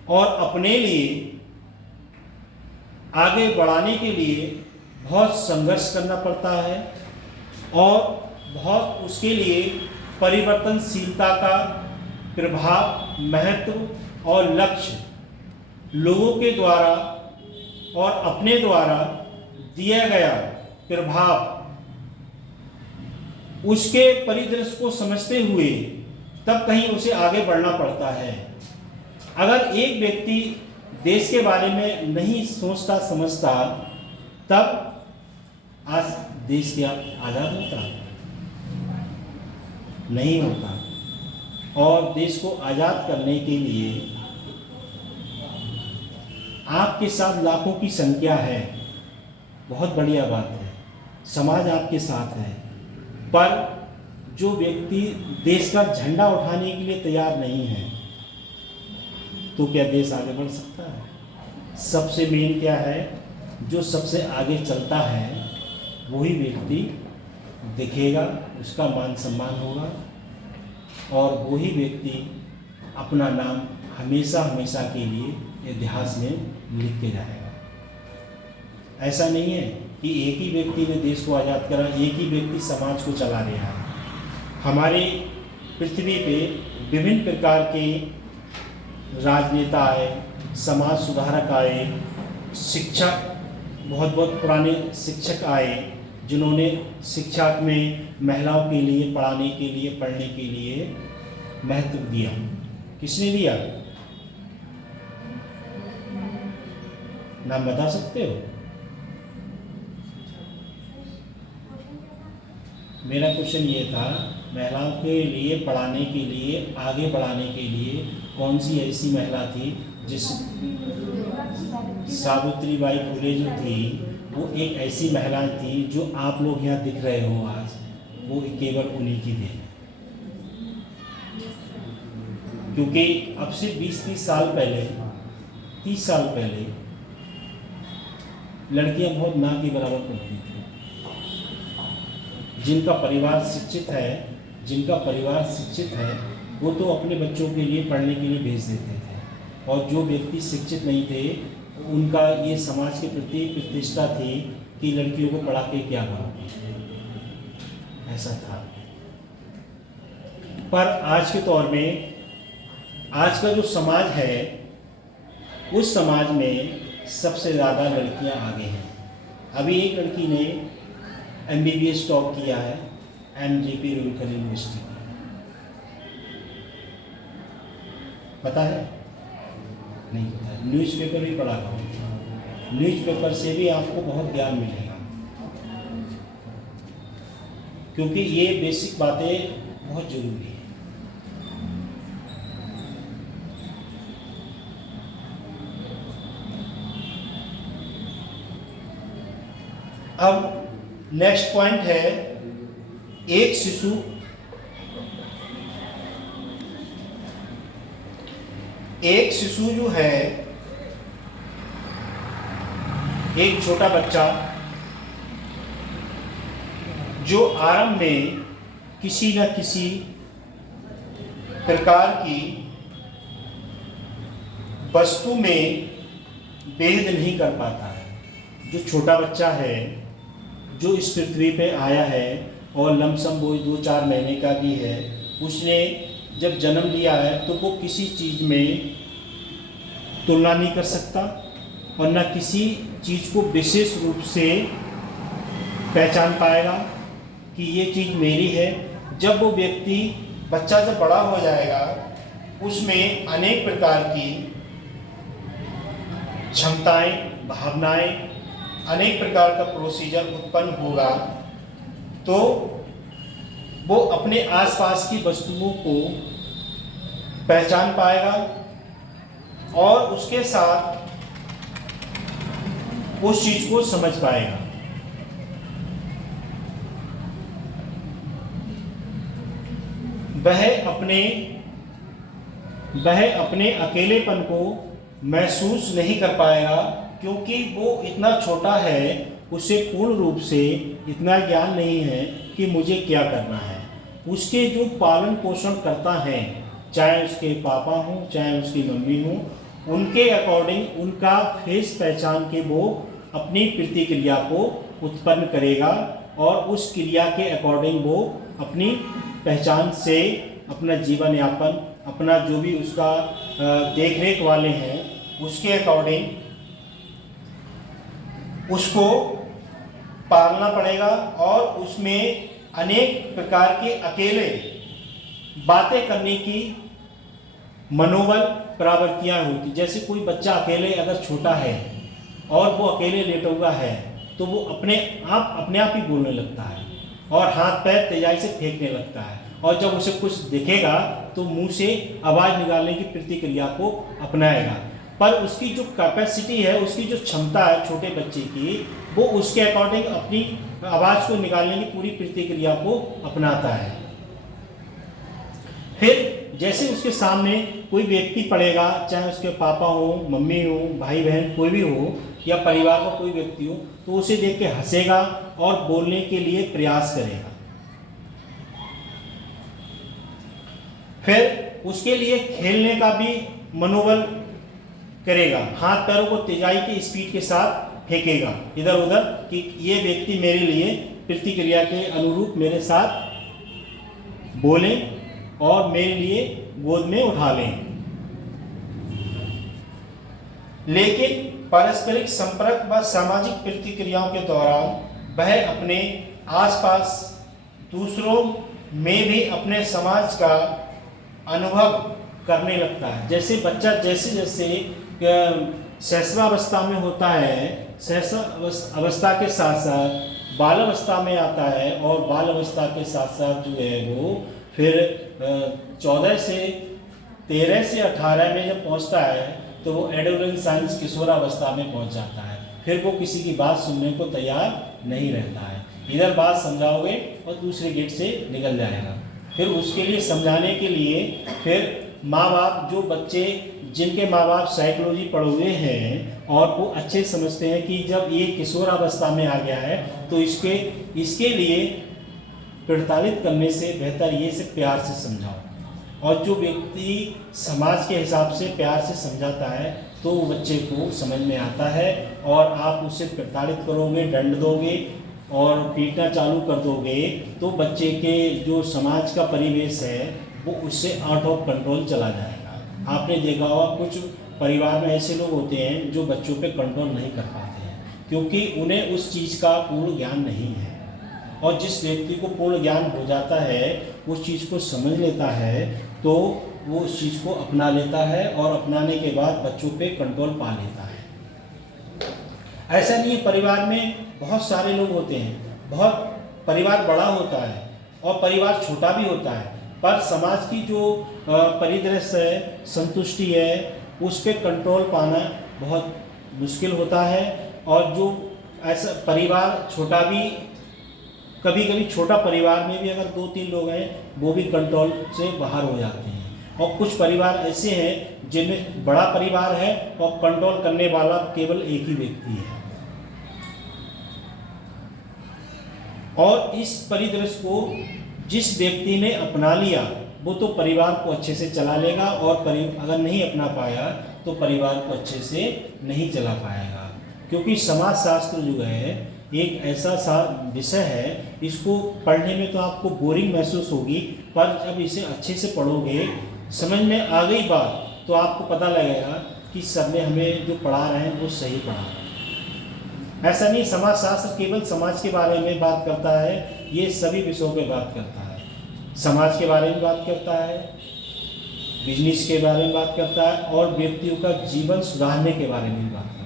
और अपने लिए आगे बढ़ाने के लिए बहुत संघर्ष करना पड़ता है, और बहुत उसके लिए परिवर्तनशीलता का प्रभाव, महत्व और लक्ष्य लोगों के द्वारा और अपने द्वारा दिया गया प्रभाव, उसके परिदृश्य को समझते हुए तब कहीं उसे आगे बढ़ना पड़ता है। अगर एक व्यक्ति देश के बारे में नहीं सोचता समझता, तब आज देश क्या आज़ाद होता? नहीं होता। और देश को आज़ाद करने के लिए आपके साथ लाखों की संख्या है, बहुत बढ़िया बात है, समाज आपके साथ है, पर जो व्यक्ति देश का झंडा उठाने के लिए तैयार नहीं है, तो क्या देश आगे बढ़ सकता है? सबसे मेन क्या है, जो सबसे आगे चलता है वही व्यक्ति दिखेगा, उसका मान सम्मान होगा, और वही व्यक्ति अपना नाम हमेशा हमेशा के लिए इतिहास में लिख के जाएगा। ऐसा नहीं है कि एक ही व्यक्ति ने देश को आज़ाद करा, एक ही व्यक्ति समाज को चला रहा है। हमारे पृथ्वी पे विभिन्न प्रकार के राजनेता आए, समाज सुधारक आए, शिक्षक, बहुत बहुत पुराने शिक्षक आए, जिन्होंने शिक्षा में महिलाओं के लिए, पढ़ाने के लिए, पढ़ने के लिए महत्व दिया। किसने दिया? नाम बता सकते हो? मेरा क्वेश्चन ये था, महिलाओं के लिए, पढ़ाने के लिए, आगे बढ़ाने के लिए कौन सी ऐसी महिला थी जिस सावित्रीबाई फुले जो थी, वो एक ऐसी महिला थी जो आप लोग यहाँ दिख रहे हो आज, वो केवल उन्हीं की देन। क्योंकि अब से 20-30 साल पहले, 30 साल पहले लड़कियां बहुत ना के बराबर पढ़ती थी। जिनका परिवार शिक्षित है, वो तो अपने बच्चों के लिए पढ़ने के लिए भेज देते थे, और जो व्यक्ति शिक्षित नहीं थे, उनका ये समाज के प्रति प्रतिष्ठा थी कि लड़कियों को पढ़ा के क्या करोगे, ऐसा था। पर आज के दौर में, आज का जो समाज है, उस समाज में सबसे ज़्यादा लड़कियां आगे हैं। अभी एक लड़की ने MBBS टॉप किया है MJP रूरकेला यूनिवर्सिटी। पता है? नहीं पता है। न्यूज़पेपर भी पढ़ा करो, न्यूज़पेपर से भी आपको बहुत ज्ञान मिलेगा, क्योंकि ये बेसिक बातें बहुत ज़रूरी है। अब नेक्स्ट पॉइंट है, एक शिशु जो है, एक छोटा बच्चा जो आरंभ में किसी न किसी प्रकार की वस्तु में भेद नहीं कर पाता है। जो छोटा बच्चा है जो इस पृथ्वी पे आया है और लमसम वो 2-4 महीने का भी है, उसने जब जन्म लिया है तो वो किसी चीज़ में तुलना नहीं कर सकता और न किसी चीज़ को विशेष रूप से पहचान पाएगा कि ये चीज़ मेरी है। जब वो व्यक्ति बच्चा जब बड़ा हो जाएगा उसमें अनेक प्रकार की क्षमताएं, भावनाएं, अनेक प्रकार का प्रोसीजर उत्पन्न होगा, तो वो अपने आसपास की वस्तुओं को पहचान पाएगा और उसके साथ उस चीज को समझ पाएगा। वह अपने अकेलेपन को महसूस नहीं कर पाएगा क्योंकि वो इतना छोटा है, उसे पूर्ण रूप से इतना ज्ञान नहीं है कि मुझे क्या करना है। उसके जो पालन पोषण करता है, चाहे उसके पापा हों चाहे उसकी मम्मी हों, उनके अकॉर्डिंग उनका फेस पहचान के वो अपनी प्रतिक्रिया को उत्पन्न करेगा और उस क्रिया के अकॉर्डिंग वो अपनी पहचान से अपना जीवन यापन, अपना जो भी उसका देखरेख वाले हैं उसके अकॉर्डिंग उसको पालना पड़ेगा और उसमें अनेक प्रकार के अकेले बातें करने की मनोबल प्रवृत्तियाँ होती। जैसे कोई बच्चा अकेले अगर छोटा है और वो अकेले लेटा हुआ है तो वो अपने आप ही बोलने लगता है और हाथ पैर तेजाई से फेंकने लगता है और जब उसे कुछ दिखेगा तो मुंह से आवाज़ निकालने की प्रतिक्रिया को अपनाएगा। पर उसकी जो कैपेसिटी है, उसकी जो क्षमता है छोटे बच्चे की, वो उसके अकॉर्डिंग अपनी आवाज़ को निकालने की पूरी प्रतिक्रिया को अपनाता है। फिर जैसे उसके सामने कोई व्यक्ति पड़ेगा, चाहे उसके पापा हो, मम्मी हो, भाई बहन कोई भी हो या परिवार का कोई व्यक्ति हो, तो उसे देख के हंसेगा और बोलने के लिए प्रयास करेगा। फिर उसके लिए खेलने का भी मनोबल करेगा, हाथ पैरों को तेजाई की स्पीड के साथ फेंकेगा इधर उधर कि ये व्यक्ति मेरे लिए प्रतिक्रिया के अनुरूप मेरे साथ बोले और मेरे लिए गोद में उठा लें। लेकिन पारस्परिक संपर्क व सामाजिक प्रतिक्रियाओं के दौरान वह अपने आसपास दूसरों में भी अपने समाज का अनुभव करने लगता है। जैसे बच्चा जैसे जैसे शैशवावस्था में होता है, शैशवावस्था के साथ साथ बाल अवस्था में आता है और बाल अवस्था के साथ साथ जो है वो फिर 13 से 18 में जब पहुंचता है तो वो एडोलेसेंस किशोरावस्था में पहुंच जाता है। फिर वो किसी की बात सुनने को तैयार नहीं रहता है, इधर बात समझाओगे और दूसरे गेट से निकल जाएगा। फिर उसके लिए समझाने के लिए फिर माँ बाप, जो बच्चे जिनके माँ बाप साइकोलॉजी पढ़े हुए हैं और वो अच्छे समझते हैं कि जब ये किशोरावस्था में आ गया है तो इसके लिए प्रताड़ित करने से बेहतर ये से प्यार से समझाओ। और जो व्यक्ति समाज के हिसाब से प्यार से समझाता है तो वो बच्चे को समझ में आता है और आप उसे प्रताड़ित करोगे, दंड दोगे और पीटना चालू कर दोगे तो बच्चे के जो समाज का परिवेश है वो उससे आउट ऑफ कंट्रोल चला जाएगा। आपने देखा होगा कुछ परिवार में ऐसे लोग होते हैं जो बच्चों पे कंट्रोल नहीं कर पाते हैं क्योंकि उन्हें उस चीज़ का पूर्ण ज्ञान नहीं है। और जिस व्यक्ति को पूर्ण ज्ञान हो जाता है, उस चीज़ को समझ लेता है तो वो उस चीज़ को अपना लेता है और अपनाने के बाद बच्चों पे कंट्रोल पा लेता है। ऐसा नहीं है, परिवार में बहुत सारे लोग होते हैं, बहुत परिवार बड़ा होता है और परिवार छोटा भी होता है, पर समाज की जो परिदृश्य है, संतुष्टि है, उस पर कंट्रोल पाना बहुत मुश्किल होता है। और जो ऐसा परिवार छोटा भी, कभी कभी छोटा परिवार में भी अगर 2-3 लोग हैं वो भी कंट्रोल से बाहर हो जाते हैं। और कुछ परिवार ऐसे हैं जिनमें बड़ा परिवार है और कंट्रोल करने वाला केवल एक ही व्यक्ति है। और इस परिदृश्य को जिस व्यक्ति ने अपना लिया वो तो परिवार को अच्छे से चला लेगा और अगर नहीं अपना पाया तो परिवार को अच्छे से नहीं चला पाएगा। क्योंकि समाज शास्त्र जो है एक ऐसा विषय है, इसको पढ़ने में तो आपको बोरिंग महसूस होगी, पर जब इसे अच्छे से पढ़ोगे, समझ में आ गई बात, तो आपको पता लगेगा कि सर ने हमें जो पढ़ा रहे हैं वो सही पढ़ा रहे हैं। ऐसा नहीं समाज शास्त्र केवल समाज के बारे में बात करता है, ये सभी विषयों पे बात करता है। समाज के बारे में बात करता है, बिजनेस के बारे में बात करता है, और व्यक्तियों का जीवन सुधारने के बारे में भी बात करता है।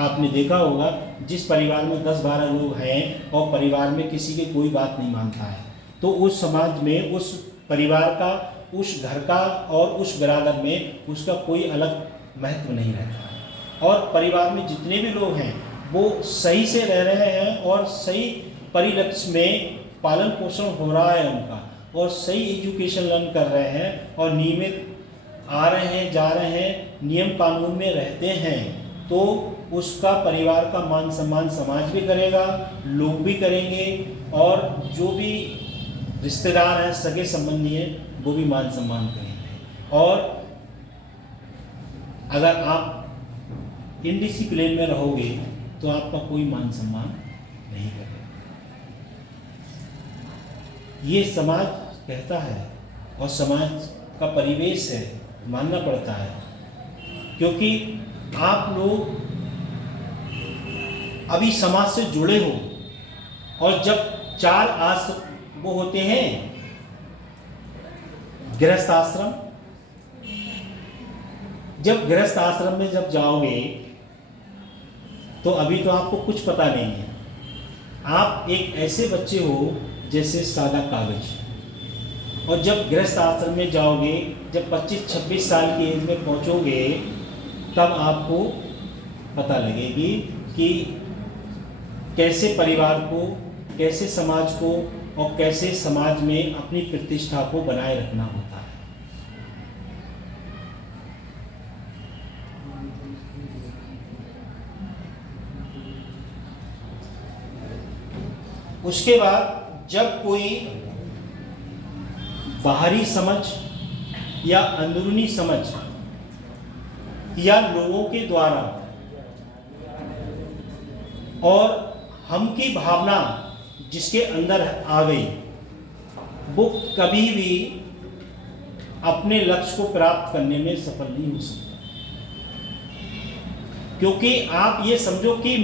आपने देखा होगा जिस परिवार में 10-12 लोग हैं और परिवार में किसी की कोई बात नहीं मानता है, तो उस समाज में, उस परिवार का, उस घर का और उस बिरादर में उसका कोई अलग महत्व नहीं रहता है। और परिवार में जितने भी लोग हैं वो सही से रह रहे हैं और सही परिलक्ष्य में पालन पोषण हो रहा है उनका, और सही एजुकेशन लर्न कर रहे हैं और नियमित आ रहे हैं, जा रहे हैं, नियम कानून में रहते हैं, तो उसका परिवार का मान सम्मान समाज भी करेगा, लोग भी करेंगे, और जो भी रिश्तेदार हैं, सगे संबंधी हैं, वो भी मान सम्मान करेंगे। और अगर आप इनडिसिप्लिन में रहोगे तो आपका कोई मान सम्मान नहीं करेगा। ये समाज कहता है और समाज का परिवेश है, मानना पड़ता है। क्योंकि आप लोग अभी समाज से जुड़े हो, और जब 4 आश्रम वो होते हैं, गृहस्थ आश्रम, जब गृहस्थ आश्रम में जब जाओगे तो अभी तो आपको कुछ पता नहीं है, आप एक ऐसे बच्चे हो जैसे सादा कागज। और जब गृहस्थ आश्रम में जाओगे, जब 25-26 साल की एज में पहुंचोगे, तब आपको पता लगेगी कि कैसे परिवार को, कैसे समाज को, और कैसे समाज में अपनी प्रतिष्ठा को बनाए रखना होता है। उसके बाद जब कोई बाहरी समझ या अंदरूनी समझ या लोगों के द्वारा और हम की भावना जिसके अंदर आ गई, वो कभी भी अपने लक्ष्य को प्राप्त करने में सफल नहीं हो सकता। क्योंकि आप ये समझो कि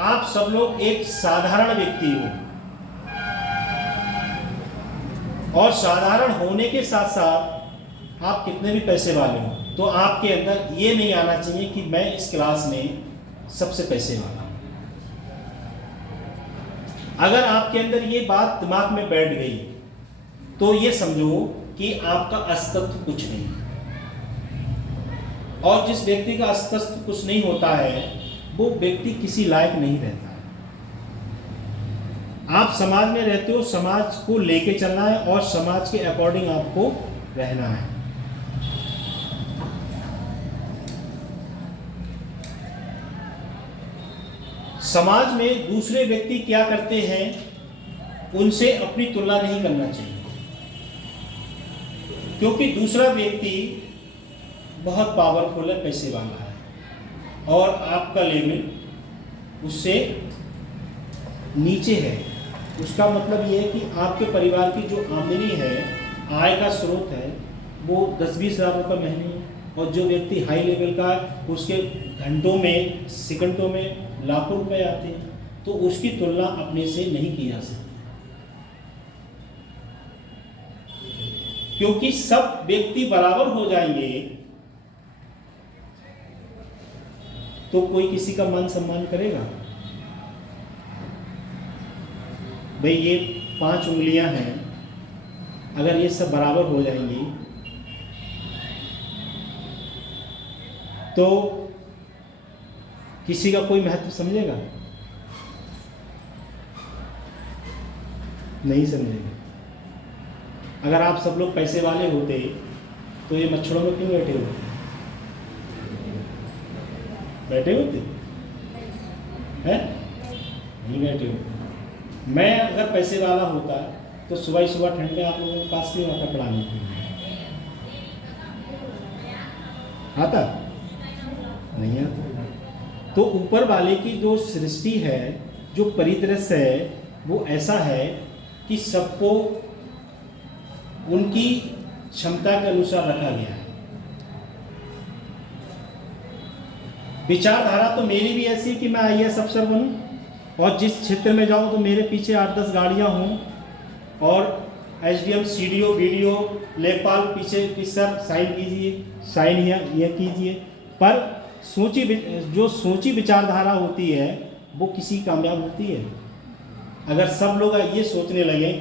आप सब लोग एक साधारण व्यक्ति हो, और साधारण होने के साथ साथ आप कितने भी पैसे वाले हो, तो आपके अंदर ये नहीं आना चाहिए कि मैं इस क्लास में सबसे पैसे वाला हूं। अगर आपके अंदर ये बात दिमाग में बैठ गई तो ये समझो कि आपका अस्तित्व कुछ नहीं। और जिस व्यक्ति का अस्तित्व कुछ नहीं होता है, वो व्यक्ति किसी लायक नहीं रहता है। आप समाज में रहते हो, समाज को लेके चलना है और समाज के अकॉर्डिंग आपको रहना है। समाज में दूसरे व्यक्ति क्या करते हैं, उनसे अपनी तुलना नहीं करना चाहिए। क्योंकि दूसरा व्यक्ति बहुत पावरफुल है, पैसे वाला है, और आपका लेवल उससे नीचे है। उसका मतलब ये है कि आपके परिवार की जो आमदनी है, आय का स्रोत है, वो 10-20 हज़ार रुपये महीने है, और जो व्यक्ति हाई लेवल का, उसके घंटों में, सेकंडों में लाखों रुपए आते हैं। तो उसकी तुलना अपने से नहीं की जा सकती, क्योंकि सब व्यक्ति बराबर हो जाएंगे तो कोई किसी का मान सम्मान करेगा। भाई ये 5 उंगलियां हैं, अगर ये सब बराबर हो जाएंगी तो किसी का कोई महत्व समझेगा? नहीं समझेगा। अगर आप सब लोग पैसे वाले होते तो ये मच्छरों में क्यों बैठे होते? बैठे होते हैं? नहीं बैठे होते। मैं अगर पैसे वाला होता तो सुबह ही सुबह ठंड में आप लोगों के पास क्यों आता पढ़ाने के लिए? आता? नहीं आता। तो ऊपर वाले की जो सृष्टि है, जो परिदृश्य है, वो ऐसा है कि सबको उनकी क्षमता के अनुसार रखा गया है। विचारधारा तो मेरी भी ऐसी कि मैं IAS अफसर बनूं और जिस क्षेत्र में जाऊं तो मेरे पीछे 8-10 गाड़ियां हों और SDM, CDO, BDO, लेखपाल पीछे कि सर साइन कीजिए, साइन यह कीजिए। पर सोची विचारधारा होती है वो किसी कामयाब होती है। अगर सब लोग ये सोचने लगे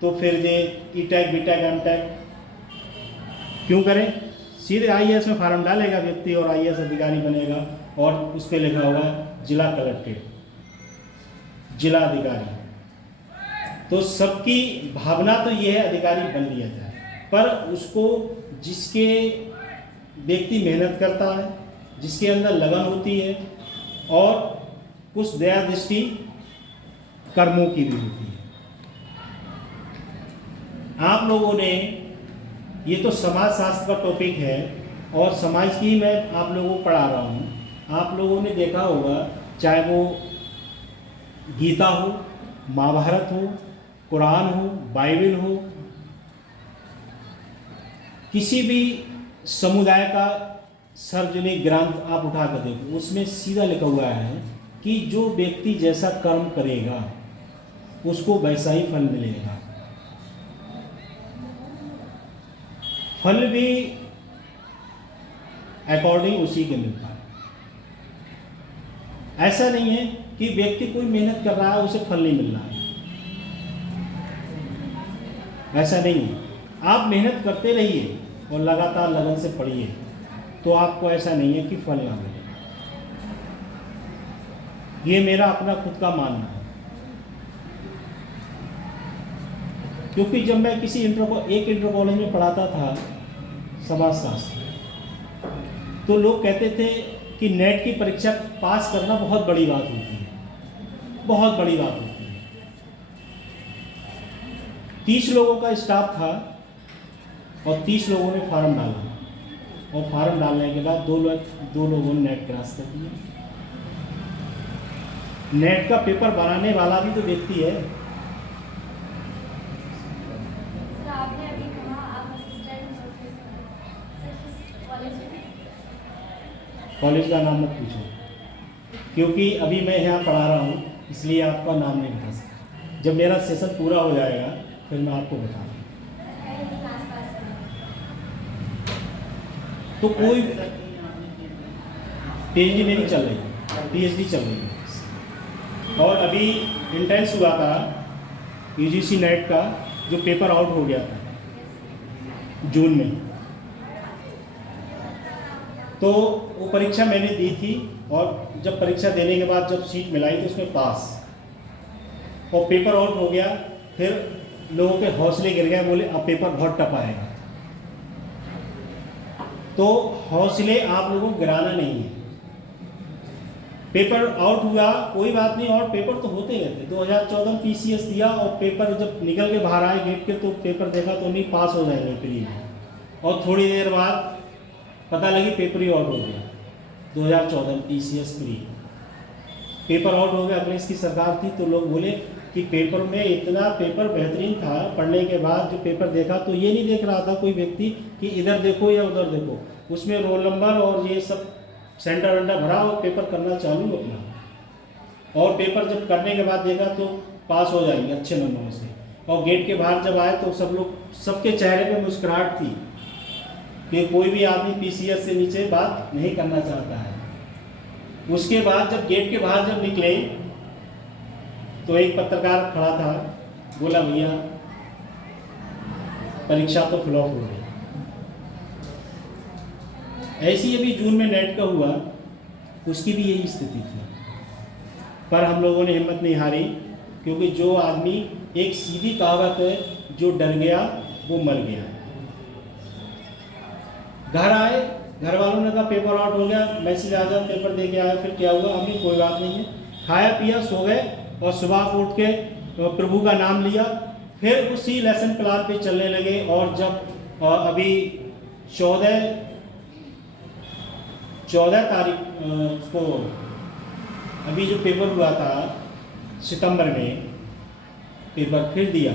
तो फिर ये E-Tech, B-Tech, M-Tech क्यों करें? सीधे IAS में फार्म डालेगा व्यक्ति और IAS अधिकारी बनेगा और उस पर लिखा होगा जिला कलेक्टर, जिला अधिकारी। तो सबकी भावना तो ये है अधिकारी बन लिया जाए, पर उसको जिसके व्यक्ति मेहनत करता है, जिसके अंदर लगन होती है और कुछ दया दृष्टि कर्मों की भी होती है। आप लोगों ने, ये तो समाज शास्त्र का टॉपिक है और समाज की मैं आप लोगों को पढ़ा रहा हूँ। आप लोगों ने देखा होगा, चाहे वो गीता हो, महाभारत हो, कुरान हो, बाइबल हो, किसी भी समुदाय का सार्वजनिक ग्रंथ आप उठा कर देखो, उसमें सीधा लिखा हुआ है कि जो व्यक्ति जैसा कर्म करेगा उसको वैसा ही फल मिलेगा। फल भी अकॉर्डिंग उसी के मिलता है। ऐसा नहीं है कि व्यक्ति कोई मेहनत कर रहा है उसे फल नहीं मिल रहा है, ऐसा नहीं है। आप मेहनत करते रहिए और लगातार लगन से पढ़िए तो आपको ऐसा नहीं है कि फल ना मिले। ये मेरा अपना खुद का मानना है। क्योंकि जब मैं किसी इंटर कॉलेज में पढ़ाता था समाजशास्त्र, तो लोग कहते थे कि नेट की परीक्षा पास करना बहुत बड़ी बात होती है, बहुत बड़ी बात होती है। 30 लोगों का स्टाफ था और 30 लोगों ने फॉर्म डाला और फॉर्म डालने के बाद दो लोगों ने नेट क्रॉस कर दिया। नेट का पेपर बनाने वाला भी तो व्यक्ति है। सर, आपने अभी कहा आप असिस्टेंट कॉलेज में? कॉलेज का नाम मत पूछो, क्योंकि अभी मैं यहाँ पढ़ा रहा हूँ, इसलिए आपका नाम नहीं बता सकता। जब मेरा सेशन पूरा हो जाएगा फिर मैं आपको बताऊँगा। तो कोई PhD मेरी चल रही है, PhD चल रही है। और अभी इंटेंस हुआ था UGC नेट का, जो पेपर आउट हो गया था जून में, तो वो परीक्षा मैंने दी थी और जब परीक्षा देने के बाद जब सीट मिलाई तो उसमें पास, और पेपर आउट हो गया। फिर लोगों के हौसले गिर गए, बोले अब पेपर बहुत टफ आएगा। तो हौसले आप लोगों को गिराना नहीं है। पेपर आउट हुआ कोई बात नहीं, और पेपर तो होते रहते। 2014 में PCS दिया और पेपर जब निकल के बाहर आए गेट के, तो पेपर देखा तो नहीं पास हो जाएंगे प्री में, और थोड़ी देर बाद पता लगी पेपर ही आउट हो गया। 2014 में PCS प्री पेपर आउट हो गया। अखिलेश की सरकार थी तो लोग बोले कि पेपर में इतना पेपर बेहतरीन था, पढ़ने के बाद जो पेपर देखा तो ये नहीं देख रहा था कोई व्यक्ति कि इधर देखो या उधर देखो, उसमें रोल नंबर और ये सब सेंटर वेंटर भरा और पेपर करना चालू अपना। और पेपर जब करने के बाद देखा तो पास हो जाएंगे अच्छे नंबरों से। और गेट के बाहर जब आए तो सब लोग, सबके चेहरे पे मुस्कुराहट थी कि कोई भी आदमी PCS से नीचे बात नहीं करना चाहता है। उसके बाद जब गेट के बाहर जब निकले तो एक पत्रकार खड़ा था, बोला भैया परीक्षा तो फ्लॉप हो गई। ऐसी अभी जून में नेट का हुआ, उसकी भी यही स्थिति थी, पर हम लोगों ने हिम्मत नहीं हारी, क्योंकि जो आदमी, एक सीधी कहावत है, जो डर गया वो मर गया। घर आए, घर वालों ने कहा पेपर आउट हो गया, मैसेज आ गया, पेपर दे के आया। फिर क्या हुआ? हमने कोई बात नहीं है, खाया पिया सो गए और सुबह को उठ के प्रभु का नाम लिया, फिर उसी लेसन प्लान पे चलने लगे। और जब अभी 14 14 तारीख को अभी जो पेपर हुआ था सितंबर में, पेपर फिर दिया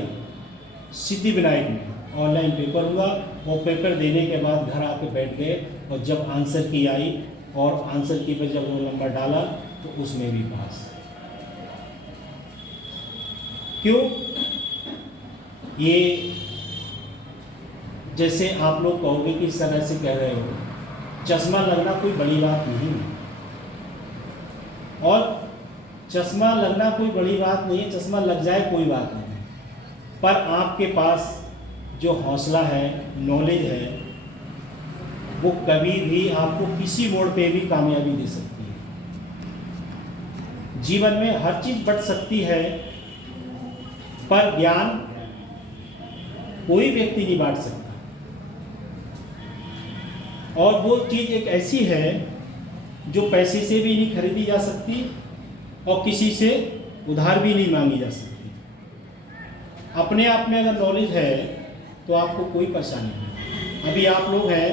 सिद्धिविनायक में, ऑनलाइन पेपर हुआ। वो पेपर देने के बाद घर आके बैठ गए और जब आंसर की आई और आंसर की पर जब वो नंबर डाला तो उसमें भी पास। क्यों? ये जैसे आप लोग कहोगे कि इस तरह से कह रहे हो, चश्मा लगना कोई बड़ी बात नहीं है, और चश्मा लगना कोई बड़ी बात नहीं है, चश्मा लग जाए कोई बात नहीं, पर आपके पास जो हौसला है, नॉलेज है, वो कभी भी आपको किसी मोड़ पे भी कामयाबी दे सकती है। जीवन में हर चीज़ बढ़ सकती है, पर ज्ञान कोई व्यक्ति नहीं बांट सकता। और वो चीज़ एक ऐसी है जो पैसे से भी नहीं खरीदी जा सकती और किसी से उधार भी नहीं मांगी जा सकती। अपने आप में अगर नॉलेज है तो आपको कोई परेशानी नहीं। अभी आप लोग हैं,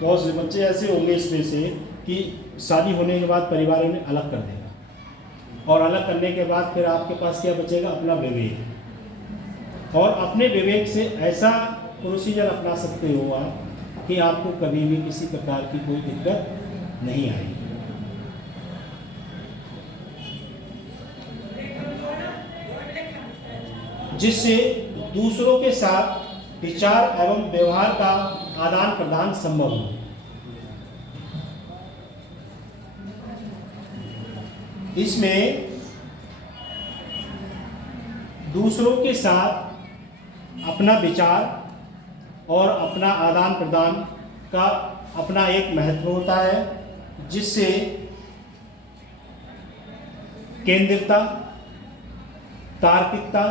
बहुत से बच्चे ऐसे होंगे इसमें से कि शादी होने के बाद परिवार उन्हें अलग कर देगा, और अलग करने के बाद फिर आपके पास क्या बचेगा? अपना विवेक। और अपने विवेक से ऐसा प्रोसीजर अपना सकते हो आप कि आपको कभी भी किसी प्रकार की कोई दिक्कत नहीं आएगी। जिससे दूसरों के साथ विचार एवं व्यवहार का आदान प्रदान संभव हो। इसमें दूसरों के साथ अपना विचार और अपना आदान प्रदान का अपना एक महत्व होता है, जिससे केंद्रितता, तार्किकता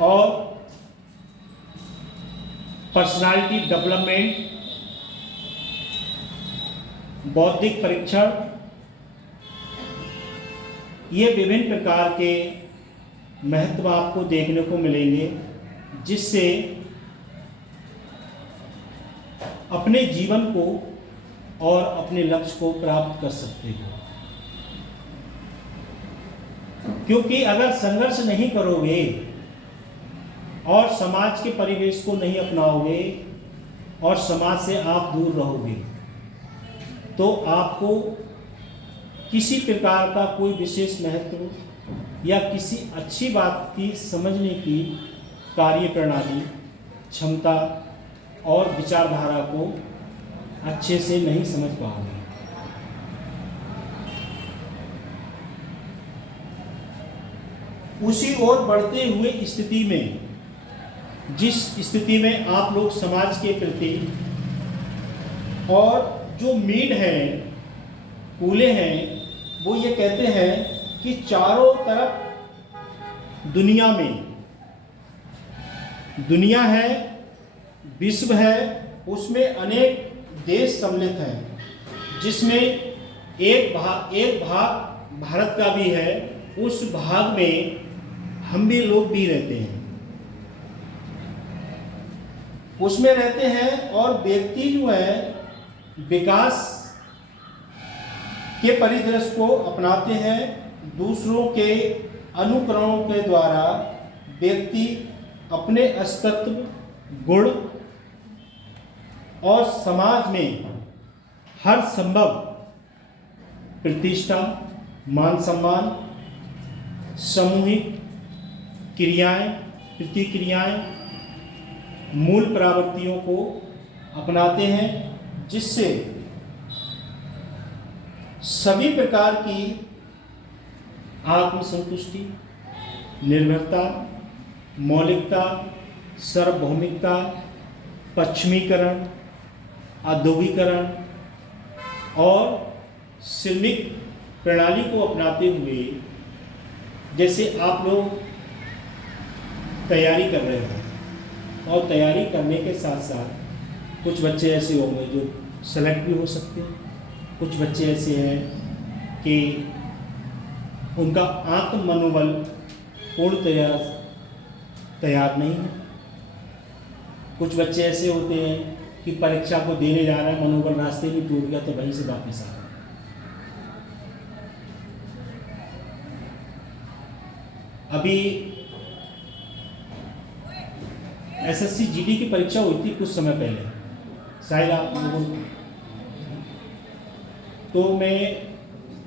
और पर्सनालिटी डेवलपमेंट, बौद्धिक परीक्षण, ये विभिन्न प्रकार के महत्व आपको देखने को मिलेंगे, जिससे अपने जीवन को और अपने लक्ष्य को प्राप्त कर सकते हो। क्योंकि अगर संघर्ष नहीं करोगे और समाज के परिवेश को नहीं अपनाओगे और समाज से आप दूर रहोगे, तो आपको किसी प्रकार का कोई विशेष महत्व या किसी अच्छी बात की समझने की कार्य प्रणाली, क्षमता और विचारधारा को अच्छे से नहीं समझ पाओगे। उसी ओर बढ़ते हुए स्थिति में, जिस स्थिति में आप लोग समाज के प्रति और जो मीड हैं, कूले हैं, वो ये कहते हैं कि चारों तरफ दुनिया में, दुनिया है, विश्व है, उसमें अनेक देश सम्मिलित हैं, जिसमें एक भाग भारत का भी है। उस भाग में हम भी लोग भी रहते हैं, उसमें रहते हैं, और व्यक्ति जो है विकास के परिदृश्य को अपनाते हैं। दूसरों के अनुकरणों के द्वारा व्यक्ति अपने अस्तित्व, गुण और समाज में हर संभव प्रतिष्ठा, मान सम्मान, सामूहिक क्रियाएं, प्रतिक्रियाएं, मूल प्रवृत्तियों को अपनाते हैं, जिससे सभी प्रकार की आत्मसंतुष्टि, निर्भरता, मौलिकता, सार्वभौमिकता, पश्चिमीकरण, औद्योगिकरण और श्रमिक प्रणाली को अपनाते हुए, जैसे आप लोग तैयारी कर रहे हो और तैयारी करने के साथ साथ कुछ बच्चे ऐसे होंगे जो सेलेक्ट भी हो सकते हैं, कुछ बच्चे ऐसे हैं कि उनका आत्म मनोबल पूर्ण तैयार नहीं है, कुछ बच्चे ऐसे होते हैं कि परीक्षा को देने जा रहा है, मनोबल रास्ते में टूट गया तो वहीं से वापस आ रहा है। अभी एसएससी जीडी की परीक्षा हुई थी कुछ समय पहले, शायद आप लोगों को, तो मैं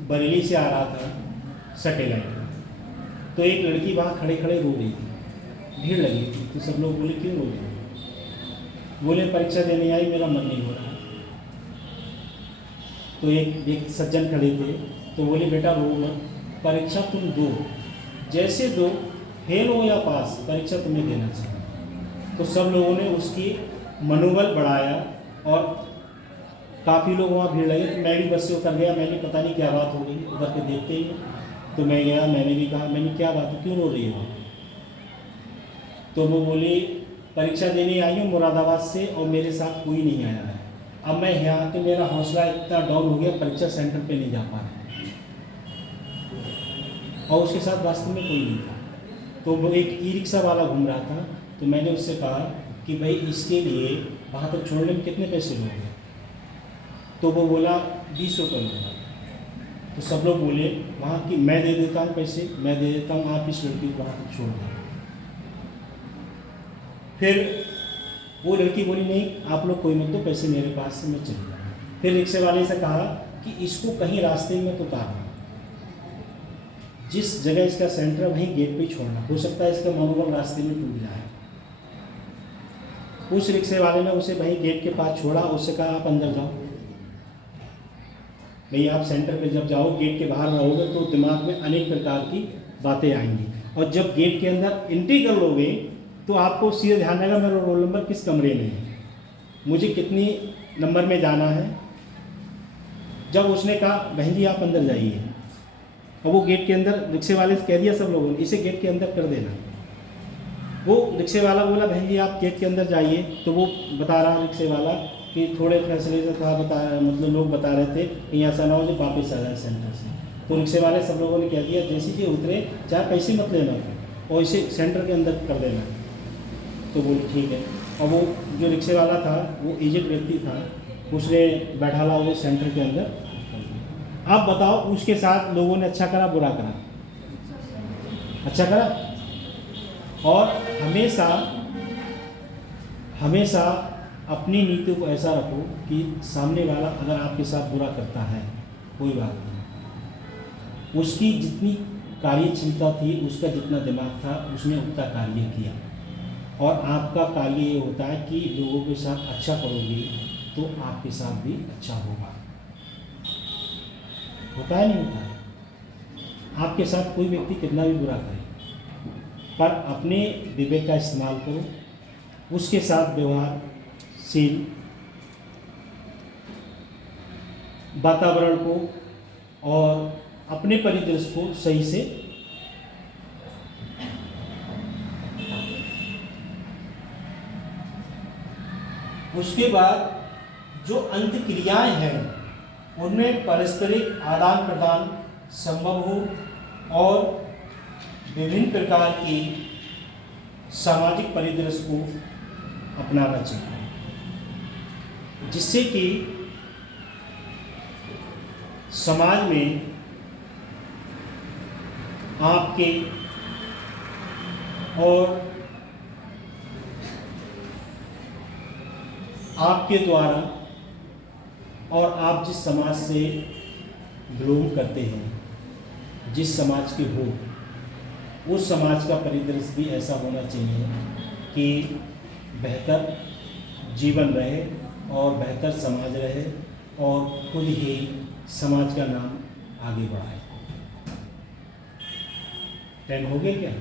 बरेली से आ रहा था सैटेलाइट, तो एक लड़की वहाँ खड़े खड़े रो रही थी, भीड़ लगी थी, तो सब लोग बोले क्यों रो रही है? बोले परीक्षा देने आई, मेरा मन नहीं हो रहा। तो एक सज्जन खड़े थे, तो बोले बेटा रो मत, परीक्षा तुम दो, जैसे दो, फेल हो या पास, परीक्षा तुम्हें देना चाहिए। तो सब लोगों ने उसकी मनोबल बढ़ाया और काफ़ी लोग वहाँ भीड़ लगे। तो मैं भी बस से उतर गया, मैंने पता नहीं क्या बात हो गई, उधर के देखते ही तो मैं गया, मैंने भी कहा, मैंने क्या बात है, क्यों रो रही हो? तो वो बोली परीक्षा देने आई हूँ मुरादाबाद से और मेरे साथ कोई नहीं आया है, अब मैं यहाँ तो मेरा हौसला इतना डाउन हो गया, परीक्षा सेंटर पे नहीं जा पा रहा, और उसके साथ वास्तव में कोई नहीं था। तो वो एक ई रिक्शा वाला घूम रहा था, तो मैंने उससे कहा कि भाई इसके लिए वहाँ तक छोड़ने में कितने पैसे लोगे? तो वो बोला 20 रुपये लूँगा। तो सब लोग बोले वहाँ की मैं दे देता हूँ पैसे, मैं दे देता हूँ, आप इस लड़की को वहाँ तक छोड़ दें। फिर वो लड़की बोली नहीं आप लोग कोई मत दो पैसे, मेरे पास से मैं चली जाऊँ। फिर रिक्शे वाले से कहा कि इसको कहीं रास्ते में तो उतारना, जिस जगह इसका सेंटर है वहीं गेट पे ही छोड़ना, हो सकता है इसका मनोबल रास्ते में टूट जाए। उस रिक्शे वाले ने उसे वहीं गेट के पास छोड़ा, उससे कहा आप अंदर जाओ, भाई आप सेंटर पे जब जाओ गेट के बाहर रहोगे तो दिमाग में अनेक प्रकार की बातें आएंगी, और जब गेट के अंदर एंट्री कर लोगे तो आपको सीधे ध्यान रहेगा मेरा रोल नंबर किस कमरे में है, मुझे कितनी नंबर में जाना है। जब उसने कहा बहन जी आप अंदर जाइए, और वो गेट के अंदर, रिक्शे वाले से कह दिया सब लोगों ने इसे गेट के अंदर कर देना। वो रिक्शे वाला बोला बहन जी आप गेट के अंदर जाइए, तो वो बता रहा रिक्शे वाला कि थोड़े फैसले से था, मतलब लोग बता रहे थे कि ऐसा ना हो जो वापस आ जाए सेंटर से। तो रिक्शे वाले सब लोगों ने कह दिया जैसे कि उतरे चाहे पैसे मत लेना और इसे सेंटर के अंदर कर देना। तो बोले ठीक है, और वो जो रिक्शे वाला था वो एजेड व्यक्ति था, उसने बैठा ला वो सेंटर के अंदर। आप बताओ उसके साथ लोगों ने अच्छा करा बुरा करा? अच्छा करा। और हमेशा हमेशा अपनी नीति को ऐसा रखो कि सामने वाला अगर आपके साथ बुरा करता है कोई बात नहीं, उसकी जितनी कार्य क्षमता थी, उसका जितना दिमाग था, उसने उतना कार्य किया। और आपका कार्य ये होता है कि लोगों के साथ अच्छा करोगे तो आपके साथ भी अच्छा होगा। होता है नहीं होता है? आपके साथ कोई व्यक्ति कितना भी बुरा करे, पर अपने विवेक का इस्तेमाल करो, उसके साथ व्यवहारशील वातावरण को और अपने परिदृश्य को सही से उसके बाद जो अंत क्रियाएं हैं उनमें पारस्परिक आदान प्रदान संभव हो और विभिन्न प्रकार की सामाजिक परिदृश्य को अपनाना चाहिए, जिससे कि समाज में आपके और आपके द्वारा और आप जिस समाज से बिलोंग करते हैं, जिस समाज के हो, उस समाज का परिदृश्य भी ऐसा होना चाहिए कि बेहतर जीवन रहे और बेहतर समाज रहे और खुद ही समाज का नाम आगे बढ़ाए। टाइम हो गया क्या?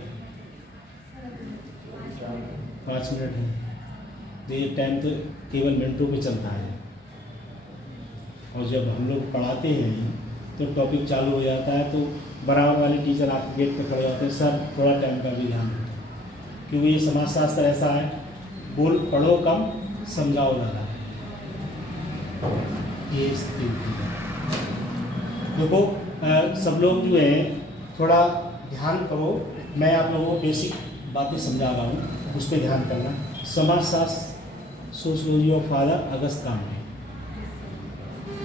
5 मिनट है, तो ये टाइम तो केवल मिनटों पे चलता है। और जब हम लोग पढ़ाते हैं तो टॉपिक चालू हो जाता है तो बराबर वाले टीचर आपके गेट पे खड़े होते हैं, सर थोड़ा टाइम का भी ध्यान रखें, क्योंकि ये समाजशास्त्र ऐसा है, बोल पढ़ो कम समझाओ ज़्यादा। ये स्थिति देखो, सब लोग जो है थोड़ा ध्यान करो, मैं आप लोगों को बेसिक बातें समझा रहा हूँ, उस पर ध्यान करना। समाजशास्त्र सोशलॉजी ऑफ फादर अगस्त कामरे।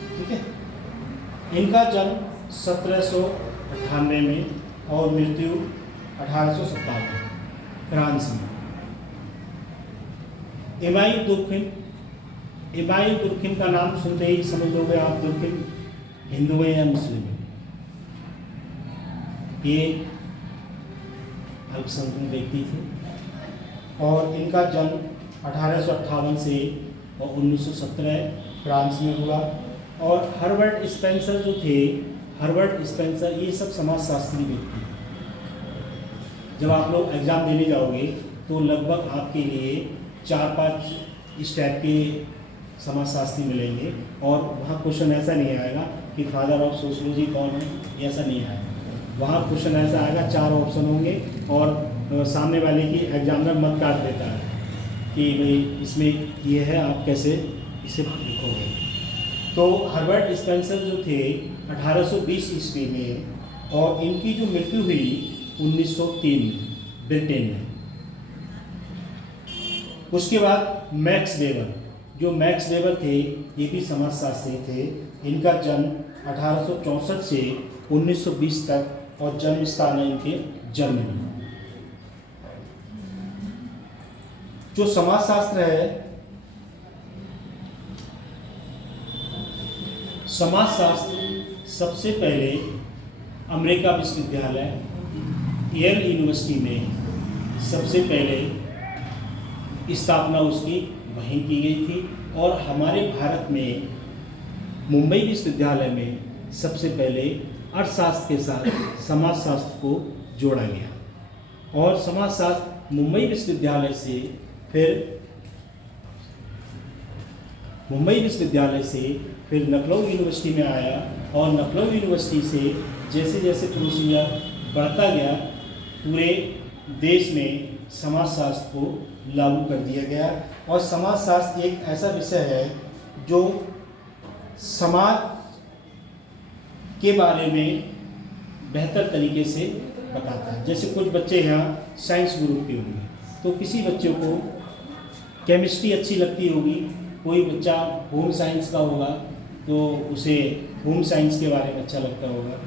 ठीक है, इनका जन्म 1798 में और मृत्यु 1857 फ्रांस में। इमाई दुर्खिम का नाम सुनते ही समझ लोगे आप दुर्खिम हिंदू है या मुस्लिम है। ये अल्पसंख्यक व्यक्ति थे और इनका जन्म 1858 से और 1917 फ्रांस में हुआ। और हर्बर्ट स्पेंसर जो थे, हर्बर्ट स्पेंसर, ये सब समाजशास्त्री व्यक्ति हैं। जब आप लोग एग्ज़ाम देने जाओगे तो लगभग आपके लिए 4-5 इस टाइप के समाजशास्त्री मिलेंगे और वहाँ क्वेश्चन ऐसा नहीं आएगा कि फादर ऑफ सोशलॉजी कौन है, ऐसा नहीं आएगा। वहाँ क्वेश्चन ऐसा आएगा, 4 ऑप्शन होंगे और सामने वाले की एग्जामिनर मत काट देता है कि भाई इसमें ये है, आप कैसे इसे लिखोगे। तो हर्बर्ट स्पेंसर जो थे 1820 ईस्वी में और इनकी जो मृत्यु हुई 1903 में ब्रिटेन में। उसके बाद मैक्स वेबर, जो मैक्स वेबर थे ये भी समाजशास्त्री थे। इनका जन्म 1864 से 1920 तक और जन्म स्थान है इनके जर्मनी। जो समाजशास्त्र है, समाजशास्त्र सबसे पहले अमेरिका विश्वविद्यालय येल यूनिवर्सिटी में सबसे पहले स्थापना उसकी वहीं की गई थी और हमारे भारत में मुंबई विश्वविद्यालय में सबसे पहले अर्थशास्त्र के साथ समाजशास्त्र को जोड़ा गया। और समाजशास्त्र मुंबई विश्वविद्यालय से फिर लखनऊ यूनिवर्सिटी में आया और लखनऊ यूनिवर्सिटी से जैसे जैसे प्रोसीजर बढ़ता गया पूरे देश में समाजशास्त्र को लागू कर दिया गया। और समाजशास्त्र एक ऐसा विषय है जो समाज के बारे में बेहतर तरीके से बताता है। जैसे कुछ बच्चे यहाँ साइंस ग्रुप के होंगे तो किसी बच्चे को केमिस्ट्री अच्छी लगती होगी, कोई बच्चा होम साइंस का होगा तो उसे होम साइंस के बारे में अच्छा लगता होगा।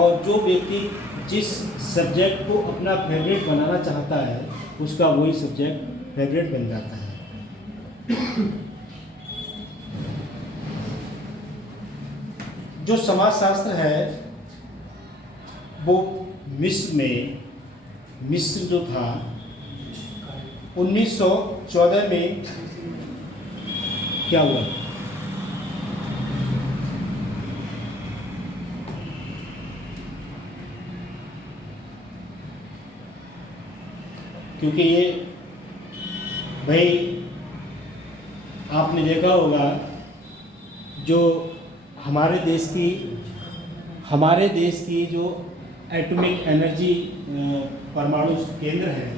और जो व्यक्ति जिस सब्जेक्ट को अपना फेवरेट बनाना चाहता है उसका वही सब्जेक्ट फेवरेट बन जाता है। जो समाजशास्त्र है वो मिस्र जो था 1914 में क्या हुआ, क्योंकि ये भाई आपने देखा होगा जो हमारे देश की जो एटॉमिक एनर्जी परमाणु केंद्र है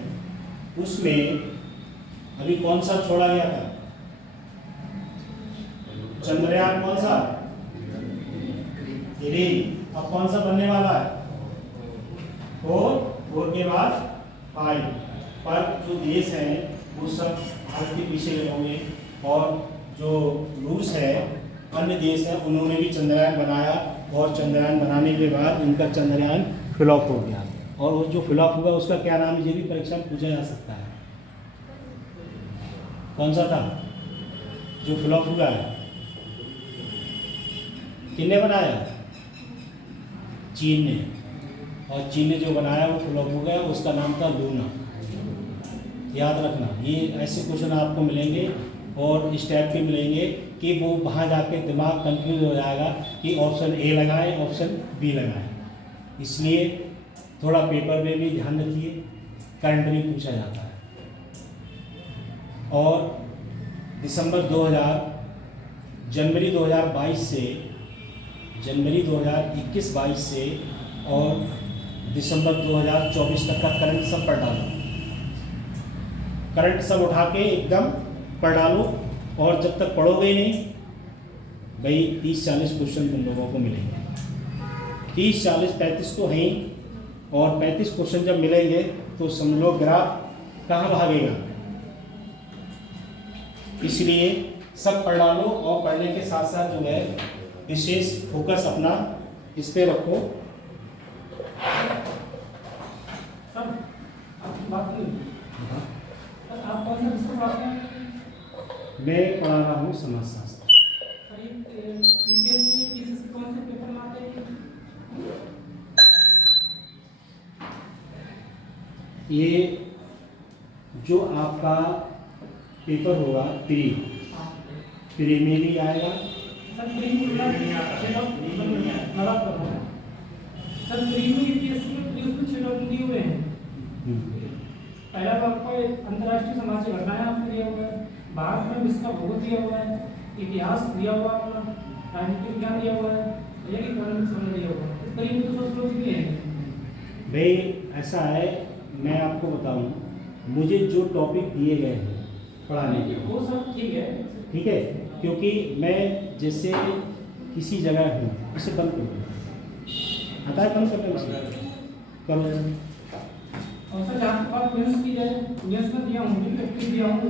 उसमें अभी कौन सा छोड़ा गया था, चंद्रयान कौन सा, 3। अब कौन सा बनने वाला है, 4 के बाद 5। पर जो देश है वो सब भारत के पीछे लगे होंगे और जो रूस है अन्य देश है उन्होंने भी चंद्रयान बनाया और चंद्रयान बनाने के बाद उनका चंद्रयान फ्लॉप हो गया। और वो जो फ्लॉप हुआ उसका क्या नाम है ये भी परीक्षा में पूछा जा सकता है, कौन सा था जो फ्लॉप हुआ है, किसने बनाया, चीन ने। और चीन ने जो बनाया वो फ्लॉप हो गया, उसका नाम था लूना। याद रखना, ये ऐसे क्वेश्चन आपको मिलेंगे और इस टाइप के मिलेंगे कि वो वहाँ जाके दिमाग कंफ्यूज हो जाएगा कि ऑप्शन ए लगाएं ऑप्शन बी लगाएं। इसलिए थोड़ा पेपर में भी ध्यान रखिए, करंट में पूछा जाता है। और जनवरी 2021-22 से और दिसंबर 2024 तक का करंट सब पढ़ डालो, करंट सब उठा के एकदम पढ़ डालो। और जब तक पढ़ोगे नहीं भाई 30-40 क्वेश्चन तुम लोगों को मिलेंगे, 30-40-35 तो हैं ही। और 35 क्वेश्चन जब मिलेंगे तो समझ लो ग्राफ कहाँ भागेगा, इसलिए सब पढ़ डालो और पढ़ने के साथ साथ जो है विशेष फोकस अपना इस पे रखो। सर आपकी बात नहीं सर, आप कौन सा विषय पढ़ाते हैं? मैं पढ़ा रहा हूँ समाजशास्त्र। सर ये यूपीएससी पीसीएससी कौन से पेपर में आते हैं? ये जो आपका पेपर होगा प्री में भी आएगा। सर प्री में सर प्री में यूपीएससी में प्री उसमें 6 टॉपिक दिए हुए हैं। पहला तो आपको अंतर्राष्ट्रीय सामाजिक घटनाएं आपको दिया हुआ है, भारत में विश्व का भूगोल दिया हुआ है, इतिहास दिया हुआ है, अपना राजनीतिक विज्ञान दिया हुआ है, एक इकोनॉमिक्स समझ दिया हुआ है। इस तरीके से सोशियोलॉजी भी है। भाई ऐसा है, मैं आपको बताऊं, मुझे जो टॉपिक दिए गए हैं पढ़ाने के वो सब ठीक है। ठीक है, क्योंकि मैं जैसे किसी जगह हूँ उसे बंद कर दूँ, आता है बंद करना उसे करो। और सर जहाँ तक बात मेंस की है, मेंस में दिया हूँ, दिया हूँ